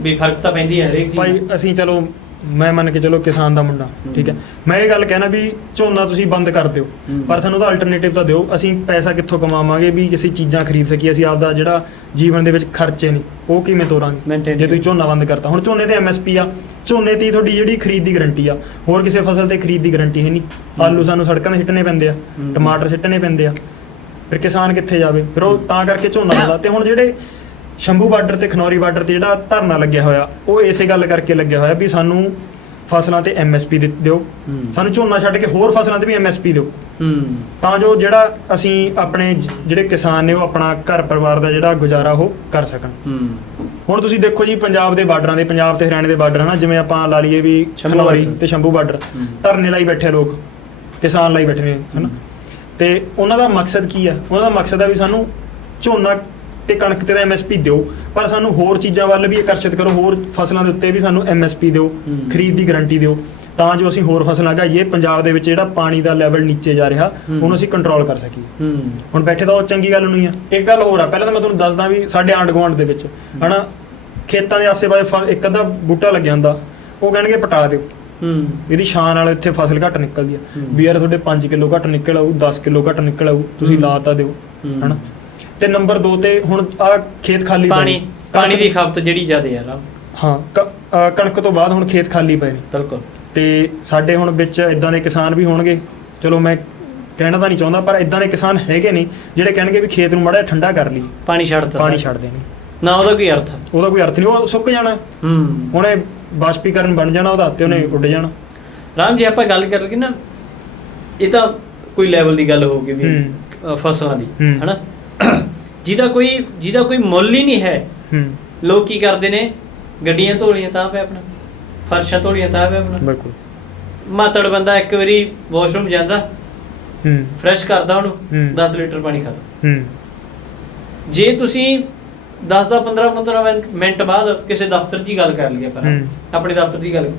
ਵੀ ਫ਼ਰਕ ਤਾਂ ਪੈਂਦੀ ਹੈ ਹਰੇਕ ਚੀਜ਼ ਭਾਈ। ਅਸੀਂ ਚਲੋ ਮੈਂ ਮੰਨ ਕੇ ਚਲੋ ਕਿਸਾਨ ਦਾ ਮੁੰਡਾ। ਠੀਕ ਹੈ। ਮੈਂ ਇਹ ਗੱਲ ਕਹਿਣਾ ਵੀ ਝੋਨਾ ਤੁਸੀਂ ਬੰਦ ਕਰ ਦਿਓ। ਪਰ ਸਾਨੂੰ ਉਹਦਾ ਅਲਟਰਨੇਟਿਵ ਤਾਂ ਦਿਓ। ਅਸੀਂ ਪੈਸਾ ਕਿੱਥੋਂ ਕਮਾਵਾਂਗੇ ਵੀ ਅਸੀਂ ਚੀਜ਼ਾਂ ਖਰੀਦ ਸਕੀਏ ਅਸੀਂ ਆਪਦਾ ਜਿਹੜਾ ਜੀਵਨ ਦੇ ਵਿੱਚ ਖਰਚੇ ਨਹੀਂ ਉਹ ਕਿਵੇਂ ਤੋਰਾਂਗੇ? ਜੇ ਤੁਸੀਂ ਝੋਨਾ ਬੰਦ ਕਰਤਾ। ਹੁਣ ਝੋਨੇ ਤੇ ਐਮਐਸਪੀ ਆ। ਝੋਨੇ ਤੇ ਤੁਹਾਡੀ ਜਿਹੜੀ ਖਰੀਦ ਦੀ ਗਾਰੰਟੀ ਆ। ਹੋਰ ਕਿਸੇ ਫਸਲ ਤੇ ਖਰੀਦ ਦੀ ਗਾਰੰਟੀ ਹੈ ਨਹੀਂ। ਆਲੂ ਸਾਨੂੰ ਸੜਕਾਂ ਤੇ ਸਿੱਟਣੇ ਪੈਂਦੇ ਆ। ਟਮਾਟਰ ਸਿੱਟਣੇ ਪੈਂਦੇ ਆ। ਫਿਰ ਕਿਸਾਨ ਕਿੱਥੇ ਜਾਵੇ? ਫਿਰ ਉਹ ਤਾਂ ਕਰਕੇ ਝੋਨਾ ਲਾਉਂਦਾ। ਤੇ ਹੁਣ ਜਿਹੜੇ ਸ਼ੰਭੂ ਬਾਰਡਰ ਤੇ ਖਨੌਰੀ ਬਾਰਡਰ ਤੇ ਜਿਹੜਾ ਧਰਨਾ ਲੱਗਿਆ ਹੋਇਆ ਉਹ ਇਸੇ ਗੱਲ ਕਰਕੇ ਲੱਗਿਆ ਹੋਇਆ ਵੀ ਸਾਨੂੰ ਫਸਲਾਂ ਤੇ ਐਮਐਸਪੀ ਦਿਓ। ਸਾਨੂੰ ਝੋਨਾ ਛੱਡ ਕੇ ਹੋਰ ਫਸਲਾਂ ਤੇ ਵੀ ਐਮਐਸਪੀ ਦਿਓ। ਤਾਂ ਜੋ ਜਿਹੜਾ ਅਸੀਂ ਆਪਣੇ ਜਿਹੜੇ ਕਿਸਾਨ ਨੇ ਉਹ ਆਪਣਾ ਘਰ ਪਰਿਵਾਰ ਦਾ ਜਿਹੜਾ ਗੁਜ਼ਾਰਾ ਉਹ ਕਰ ਸਕਣ। ਹੁਣ ਤੁਸੀਂ ਦੇਖੋ ਜੀ ਪੰਜਾਬ ਦੇ ਬਾਰਡਰਾਂ ਦੇ ਪੰਜਾਬ ਤੇ ਹਰਿਆਣੇ ਦੇ ਬਾਰਡਰ ਹਨਾ? ਜਿਵੇਂ ਆਪਾਂ ਲਾ ਲਈਏ ਵੀ ਖਨੌਰੀ। ਤੇ ਸ਼ੰਭੂ ਬਾਰਡਰ। ਧਰਨੇ ਲਈ ਬੈਠੇ ਲੋਕ ਕਿਸਾਨ ਲਈ ਬੈਠੇ ਨੇ ਹਨਾ? ਤੇ ਉਹਨਾਂ ਦਾ ਮਕਸਦ ਕੀ ਹੈ ਉਹਨਾਂ ਦਾ ਮਕਸਦ ਹੈ ਵੀ ਸਾਨੂੰ ਝੋਨਾ ਤੇ ਕਣਕ ਤੇ ਦਾ ਐਮਐਸਪੀ ਦਿਓ ਪਰ ਸਾਨੂੰ ਹੋਰ ਚੀਜ਼ਾਂ ਵੱਲ ਵੀ ਆਕਰਸ਼ਿਤ ਕਰੋ ਹੋਰ ਫਸਲਾਂ ਦੇ ਉੱਤੇ ਵੀ ਸਾਨੂੰ ਐਮਐਸਪੀ ਦਿਓ। ਖਰੀਦ ਦੀ ਗਾਰੰਟੀ ਦਿਓ ਤਾਂ ਜੋ ਅਸੀਂ ਹੋਰ ਫਸਲਾਂ ਉਗਾਈਏ ਪੰਜਾਬ ਦੇ ਵਿੱਚ ਜਿਹੜਾ ਪਾਣੀ ਦਾ ਲੈਵਲ ਨੀਚੇ ਜਾ ਰਿਹਾ। ਉਹਨੂੰ ਅਸੀਂ ਕੰਟਰੋਲ ਕਰ ਸਕੀਏ। ਹੁਣ ਬੈਠੇ ਤਾਂ ਉਹ ਚੰਗੀ ਗੱਲ ਨਹੀਂ ਆ। ਇੱਕ ਗੱਲ ਹੋਰ ਆ ਪਹਿਲਾਂ ਤਾਂ ਮੈਂ ਤੁਹਾਨੂੰ ਦੱਸਦਾ ਵੀ ਸਾਡੇ ਆਂਡ ਗੁਆਂਢ ਦੇ ਵਿੱਚ ਹਨਾ ਖੇਤਾਂ ਦੇ ਆਸੇ-ਪਾਸੇ ਇੱਕ ਅੱਧਾ ਬੂਟਾ ਲੱਗਿਆ ਹੁੰਦਾ ਉਹ ਕਹਿਣਗੇ ਪਟਾ ਦਿਓ। ਹੂੰ। ਇਹਦੀ ਸ਼ਾਨ ਨਾਲ ਇੱਥੇ ਫਸਲ ਘੱਟ ਨਿਕਲਦੀ ਆ। ਵੀ ਯਾਰ ਤੁਹਾਡੇ 5 ਕਿਲੋ ਘੱਟ ਨਿਕਲ ਆਊ 10 ਕਿਲੋ ਘੱਟ ਨਿਕਲ ਆਊ ਤੁਸੀਂ। ਲਾ ਤਾਂ ਦਿਓ। ਹਨਾ? ਤੇ ਨੰਬਰ 2 ਤੇ ਹੁਣ ਆ ਖੇਤ ਖਾਲੀ ਪਾਣੀ। ਪਾਣੀ ਦੀ ਖਪਤ ਜਿਹੜੀ ਜ਼ਿਆਦਾ ਰਾਮ ਹਾਂ ਕਣਕ ਤੋਂ ਬਾਅਦ ਹੁਣ ਖੇਤ ਖਾਲੀ ਪਏ ਬਿਲਕੁਲ। ਤੇ ਸਾਡੇ ਹੁਣ ਵਿੱਚ ਇਦਾਂ ਦੇ ਕਿਸਾਨ ਵੀ ਹੋਣਗੇ। ਚਲੋ ਮੈਂ ਕਹਿਣਾ ਤਾਂ ਨਹੀਂ ਚਾਹੁੰਦਾ ਪਰ ਇਦਾਂ ਦੇ ਕਿਸਾਨ ਹੈਗੇ ਨੇ ਜਿਹੜੇ ਕਹਿਣਗੇ ਵੀ ਖੇਤ ਨੂੰ ਮਾੜਾ ਠੰਡਾ ਕਰ ਲਈ ਪਾਣੀ ਛੱਡਤਾ ਪਾਣੀ ਛੱਡ ਦੇਣੀ। ਨਾ ਉਹਦਾ ਕੋਈ ਅਰਥ। ਉਹਦਾ ਕੋਈ ਅਰਥ ਨਹੀਂ ਉਹ ਸੁੱਕ ਜਾਣਾ। ਹੂੰ। ਉਹਨੇ ਬਾਸ਼ਪੀਕਰਨ ਬਣ ਜਾਣਾ ਉਹਦਾ ਤੇ ਉਹਨੇ ਉੱਡ ਜਾਣਾ। ਰਾਮ ਜੀ ਆਪਾਂ ਗੱਲ ਕਰ ਲਈਏ ਨਾ ਇਹ ਤਾਂ ਕੋਈ ਲੈਵਲ ਦੀ ਗੱਲ ਹੋਊਗੀ ਵੀ। ਅ, ਫਸਲਾਂ ਦੀ ਹੂੰ। ਹਨਾ? ਜਿਹਦਾ ਕੋਈ ਜਿਹਦਾ ਕੋਈ ਮੁੱਲ ਹੀ ਨਹੀਂ ਹੈ। ਹੂੰ। ਲੋਕ ਕੀ ਕਰਦੇ ਨੇ? ਗੱਡੀਆਂ ਧੋਲੀਆਂ ਤਾਂ ਪਏ ਆਪਣਾ ਫਰਸ਼ਾਂ ਧੋਲੀਆਂ ਤਾਂ ਪਏ ਆਪਣਾ। ਬਿਲਕੁਲ। ਮਾਤੜ ਬੰਦਾ ਇੱਕ ਵਾਰੀ ਵਾਸ਼ਰੂਮ ਜਾਂਦਾ ਹੂੰ। ਫਰੈਸ਼ ਕਰਦਾ ਉਹਨੂੰ ਹੂੰ। 10 ਲੀਟਰ ਪਾਣੀ ਖਤਮ ਹੂੰ। ਜੇ ਤੁਸੀਂ 10 ਦਾ 15 15 ਮਿੰਟ- ਬਾਅਦ ਕਿਸੇ ਦਫ਼ਤਰ 'ਚ ਹੀ ਗੱਲ ਕਰ ਲਈਏ ਪਰ ਹੂੰ। ਆਪਣੇ ਦਫ਼ਤਰ ਦੀ ਗੱਲ।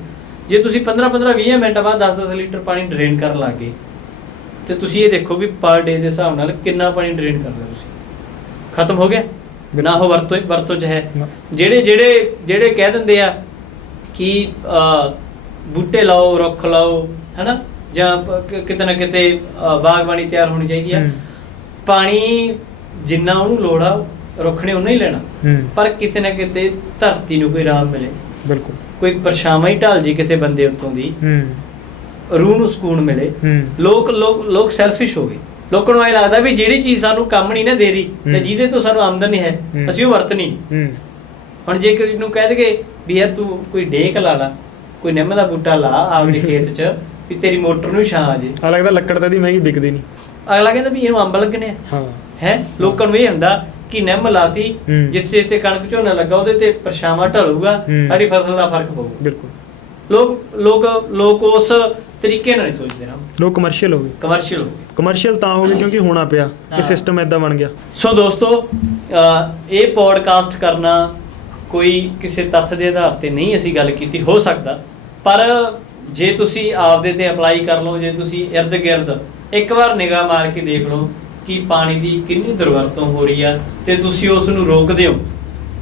ਜੇ ਤੁਸੀਂ 15 15 20 ਮਿੰਟ ਬਾਅਦ 10 10 ਲੀਟਰ ਪਾਣੀ ਡਰੇਨ ਕਰਨ ਲੱਗੇ ਤੇ ਤੁਸੀਂ ਇਹ ਦੇਖੋ ਵੀ ਪਰ ਡੇ ਦੇ ਹਿਸਾਬ ਨਾਲ ਕਿੰਨਾ ਪਾਣੀ ਡਰੇਨ ਕਰ ਲਿਆ ਤੁਸੀਂ। ਖਤਮ ਹੋ ਗਿਆ? ਨਾ ਉਹ ਵਰਤੋਂ ਵਰਤੋਂ 'ਚ ਹੈ। ਜਿਹੜੇ ਜਿਹੜੇ ਜਿਹੜੇ ਕਹਿ ਦਿੰਦੇ ਆ ਕਿ ਬੂਟੇ ਲਾਓ ਰੁੱਖ ਲਾਓ ਹੈਨਾ? ਜਾਂ ਕਿਤੇ ਨਾ ਕਿਤੇ ਬਾਗਬਾਨੀ ਤਿਆਰ ਹੋਣੀ ਚਾਹੀਦੀ ਆ। ਹੂੰ। ਪਾਣੀ ਜਿੰਨਾ ਉਹਨੂੰ ਲੋੜ ਆ ਰੁੱਖ ਨੇ ਉਨਾ ਹੀ ਲੈਣਾ। ਹੂੰ। ਪਰ ਕਿਤੇ ਨਾ ਕਿਤੇ ਧਰਤੀ ਨੂੰ ਕੋਈ ਰਾਹਤ ਮਿਲੇ। ਬਿਲਕੁਲ। ਕੋਈ ਪਰਛਾਵਾਂ ਹੀ ਢਲ ਜੇ ਕਿਸੇ ਬੰਦੇ ਉੱਤੋਂ ਦੀ। ਹੂੰ। ਰੂਹ ਨੂੰ ਸਕੂਨ ਮਿਲੇ। ਹੂੰ। ਲੋਕ ਲੋਕ ਲੋਕ ਸੈਲਫਿਸ਼ ਹੋ ਗਏ। ਲੋਕਾਂ ਨੂੰ ਐ ਲੱਗਦਾ ਵੀ ਜਿਹੜੀ ਚੀਜ਼ ਸਾਨੂੰ ਕੰਮ ਨਹੀਂ ਨਾ ਦੇ ਰਹੀ ਤੇ। ਜਿਹਦੇ ਤੋਂ ਸਾਨੂੰ ਆਮਦਨ ਨਹੀਂ ਹੈ ਹੂੰ। ਅਸੀਂ ਉਹ ਵਰਤਣੀ ਨਹੀਂ। ਹੂੰ। ਹੁਣ ਜੇ ਕਿਸੇ ਨੂੰ ਕਹਿ ਦਗੇ ਵੀ ਯਾਰ ਤੂੰ ਕੋਈ ਡੇਕ ਲਾ ਲਾ ਕੋਈ ਨਿੰਮ ਦਾ ਬੂਟਾ ਲਾ ਆਪਦੇ ਖੇਤ 'ਚ ਵੀ ਤੇਰੀ ਮੋਟਰ ਨੂੰ ਛਾਂ ਆ ਜੇ। ਆ ਲੱਗਦਾ ਲੱਕੜ ਤਾਂ ਦੀ ਮਹਿੰਗੀ ਵਿਕਦੀ ਨਹੀਂ। ਅਗਲਾ ਕਹਿੰਦਾ ਵੀ ਇਹਨੂੰ ਅੰਬ ਲੱਗਣੇ ਆ। ਹਾਂ। ਹੈ? ਲੋਕਾਂ ਨੂੰ ਇਹ ਹੁੰਦਾ ਕਿ ਨਿੰਮ ਲਾਤੀ ਹੂੰ। ਜਿੱਥੇ ਜਿੱਥੇ ਕਣਕ ਝੋਨਾ ਲੱਗਾ ਉਹਦੇ ਤੇ ਪਰਛਾਵਾਂ ਢਲੂਗਾ ਹੂੰ। ਸਾਡੀ ਫਸਲ ਦਾ ਫ਼ਰਕ ਪਊਗਾ। ਬਿਲਕੁਲ। ਲੋਕ ਲੋਕ ਲੋਕ ਉਸ ਤਰੀਕੇ ਨਾਲ ਨਹੀਂ ਸੋਚਦੇ ਨਾ। ਲੋਕ ਕਮਰਸ਼ੀਅਲ ਹੋ ਗਏ। ਕਮਰਸ਼ੀਅਲ ਹੋ ਗਏ। ਕਮਰਸ਼ੀਅਲ ਤਾਂ ਹੋ ਗਏ ਕਿਉਂਕਿ ਹੋਣਾ ਪਿਆ ਹਾਂ। ਇਹ ਸਿਸਟਮ ਐਦਾਂ ਬਣ ਗਿਆ। ਸੋ ਦੋਸਤੋ ਇਹ ਪੋਡਕਾਸਟ ਕਰਨਾ ਕੋਈ ਕਿਸੇ ਤੱਥ ਦੇ ਆਧਾਰ ਤੇ ਨਹੀਂ ਅਸੀਂ ਗੱਲ ਕੀਤੀ ਹੋ ਸਕਦਾ। ਪਰ ਜੇ ਤੁਸੀਂ ਆਪਦੇ ਤੇ ਅਪਲਾਈ ਕਰ ਲਓ ਜੇ ਤੁਸੀਂ ird ਗਿਰਦ ਇੱਕ ਵਾਰ ਨਿਗਾਹ ਮਾਰ ਕੇ ਦੇਖ ਲਓ ਕਿ ਪਾਣੀ ਦੀ ਕਿੰਨੀ ਦੁਰਵਰਤੋਂ ਹੋ ਰਹੀ ਆ ਤੇ ਤੁਸੀਂ ਉਸ ਨੂੰ ਰੋਕਦੇ ਹੋ?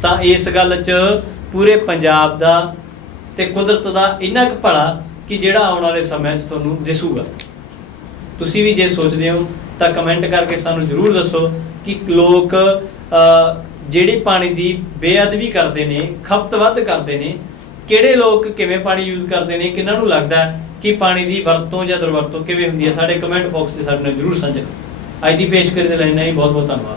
ਤਾਂ ਇਸ ਗੱਲ 'ਚ ਪੂਰੇ ਪੰਜਾਬ ਦਾ ਤੇ ਕੁਦਰਤ ਦਾ ਇੰਨਾ ਕੁ ਭਲਾ ਕਿ ਜਿਹੜਾ ਆਉਣ ਵਾਲੇ ਸਮੇਂ 'ਚ ਤੁਹਾਨੂੰ ਦਿਸੂਗਾ। ਤੁਸੀਂ ਵੀ ਜੇ ਸੋਚਦੇ ਹੋ ਤਾਂ ਕਮੈਂਟ ਕਰਕੇ ਸਾਨੂੰ ਜਰੂਰ ਦੱਸੋ ਕਿ ਲੋਕ ਅਹ, ਜਿਹੜੀ ਪਾਣੀ ਦੀ ਬੇਅਦਬੀ ਕਰਦੇ ਨੇ ਖਪਤ ਵੱਧ ਕਰਦੇ ਨੇ ਕਿਹੜੇ ਲੋਕ ਕਿਵੇਂ ਪਾਣੀ ਯੂਜ਼ ਕਰਦੇ ਨੇ ਕਿਹਨਾਂ ਨੂੰ ਲੱਗਦਾ ਕਿ ਪਾਣੀ ਦੀ ਵਰਤੋਂ ਜਾਂ ਦੁਰਵਰਤੋਂ ਕਿਵੇਂ ਹੁੰਦੀ ਹੈ ਸਾਡੇ ਕਮੈਂਟ ਬਾਕਸ 'ਚ ਸਾਡੇ ਨਾਲ ਜਰੂਰ ਸਾਂਝਾ ਕਰੋ। ਅੱਜ ਦੀ ਪੇਸ਼ਕਰੀ ਦੇ ਲਈ ਨਹੀਂ ਬਹੁਤ ਬਹੁਤ ਧੰਨਵਾਦ।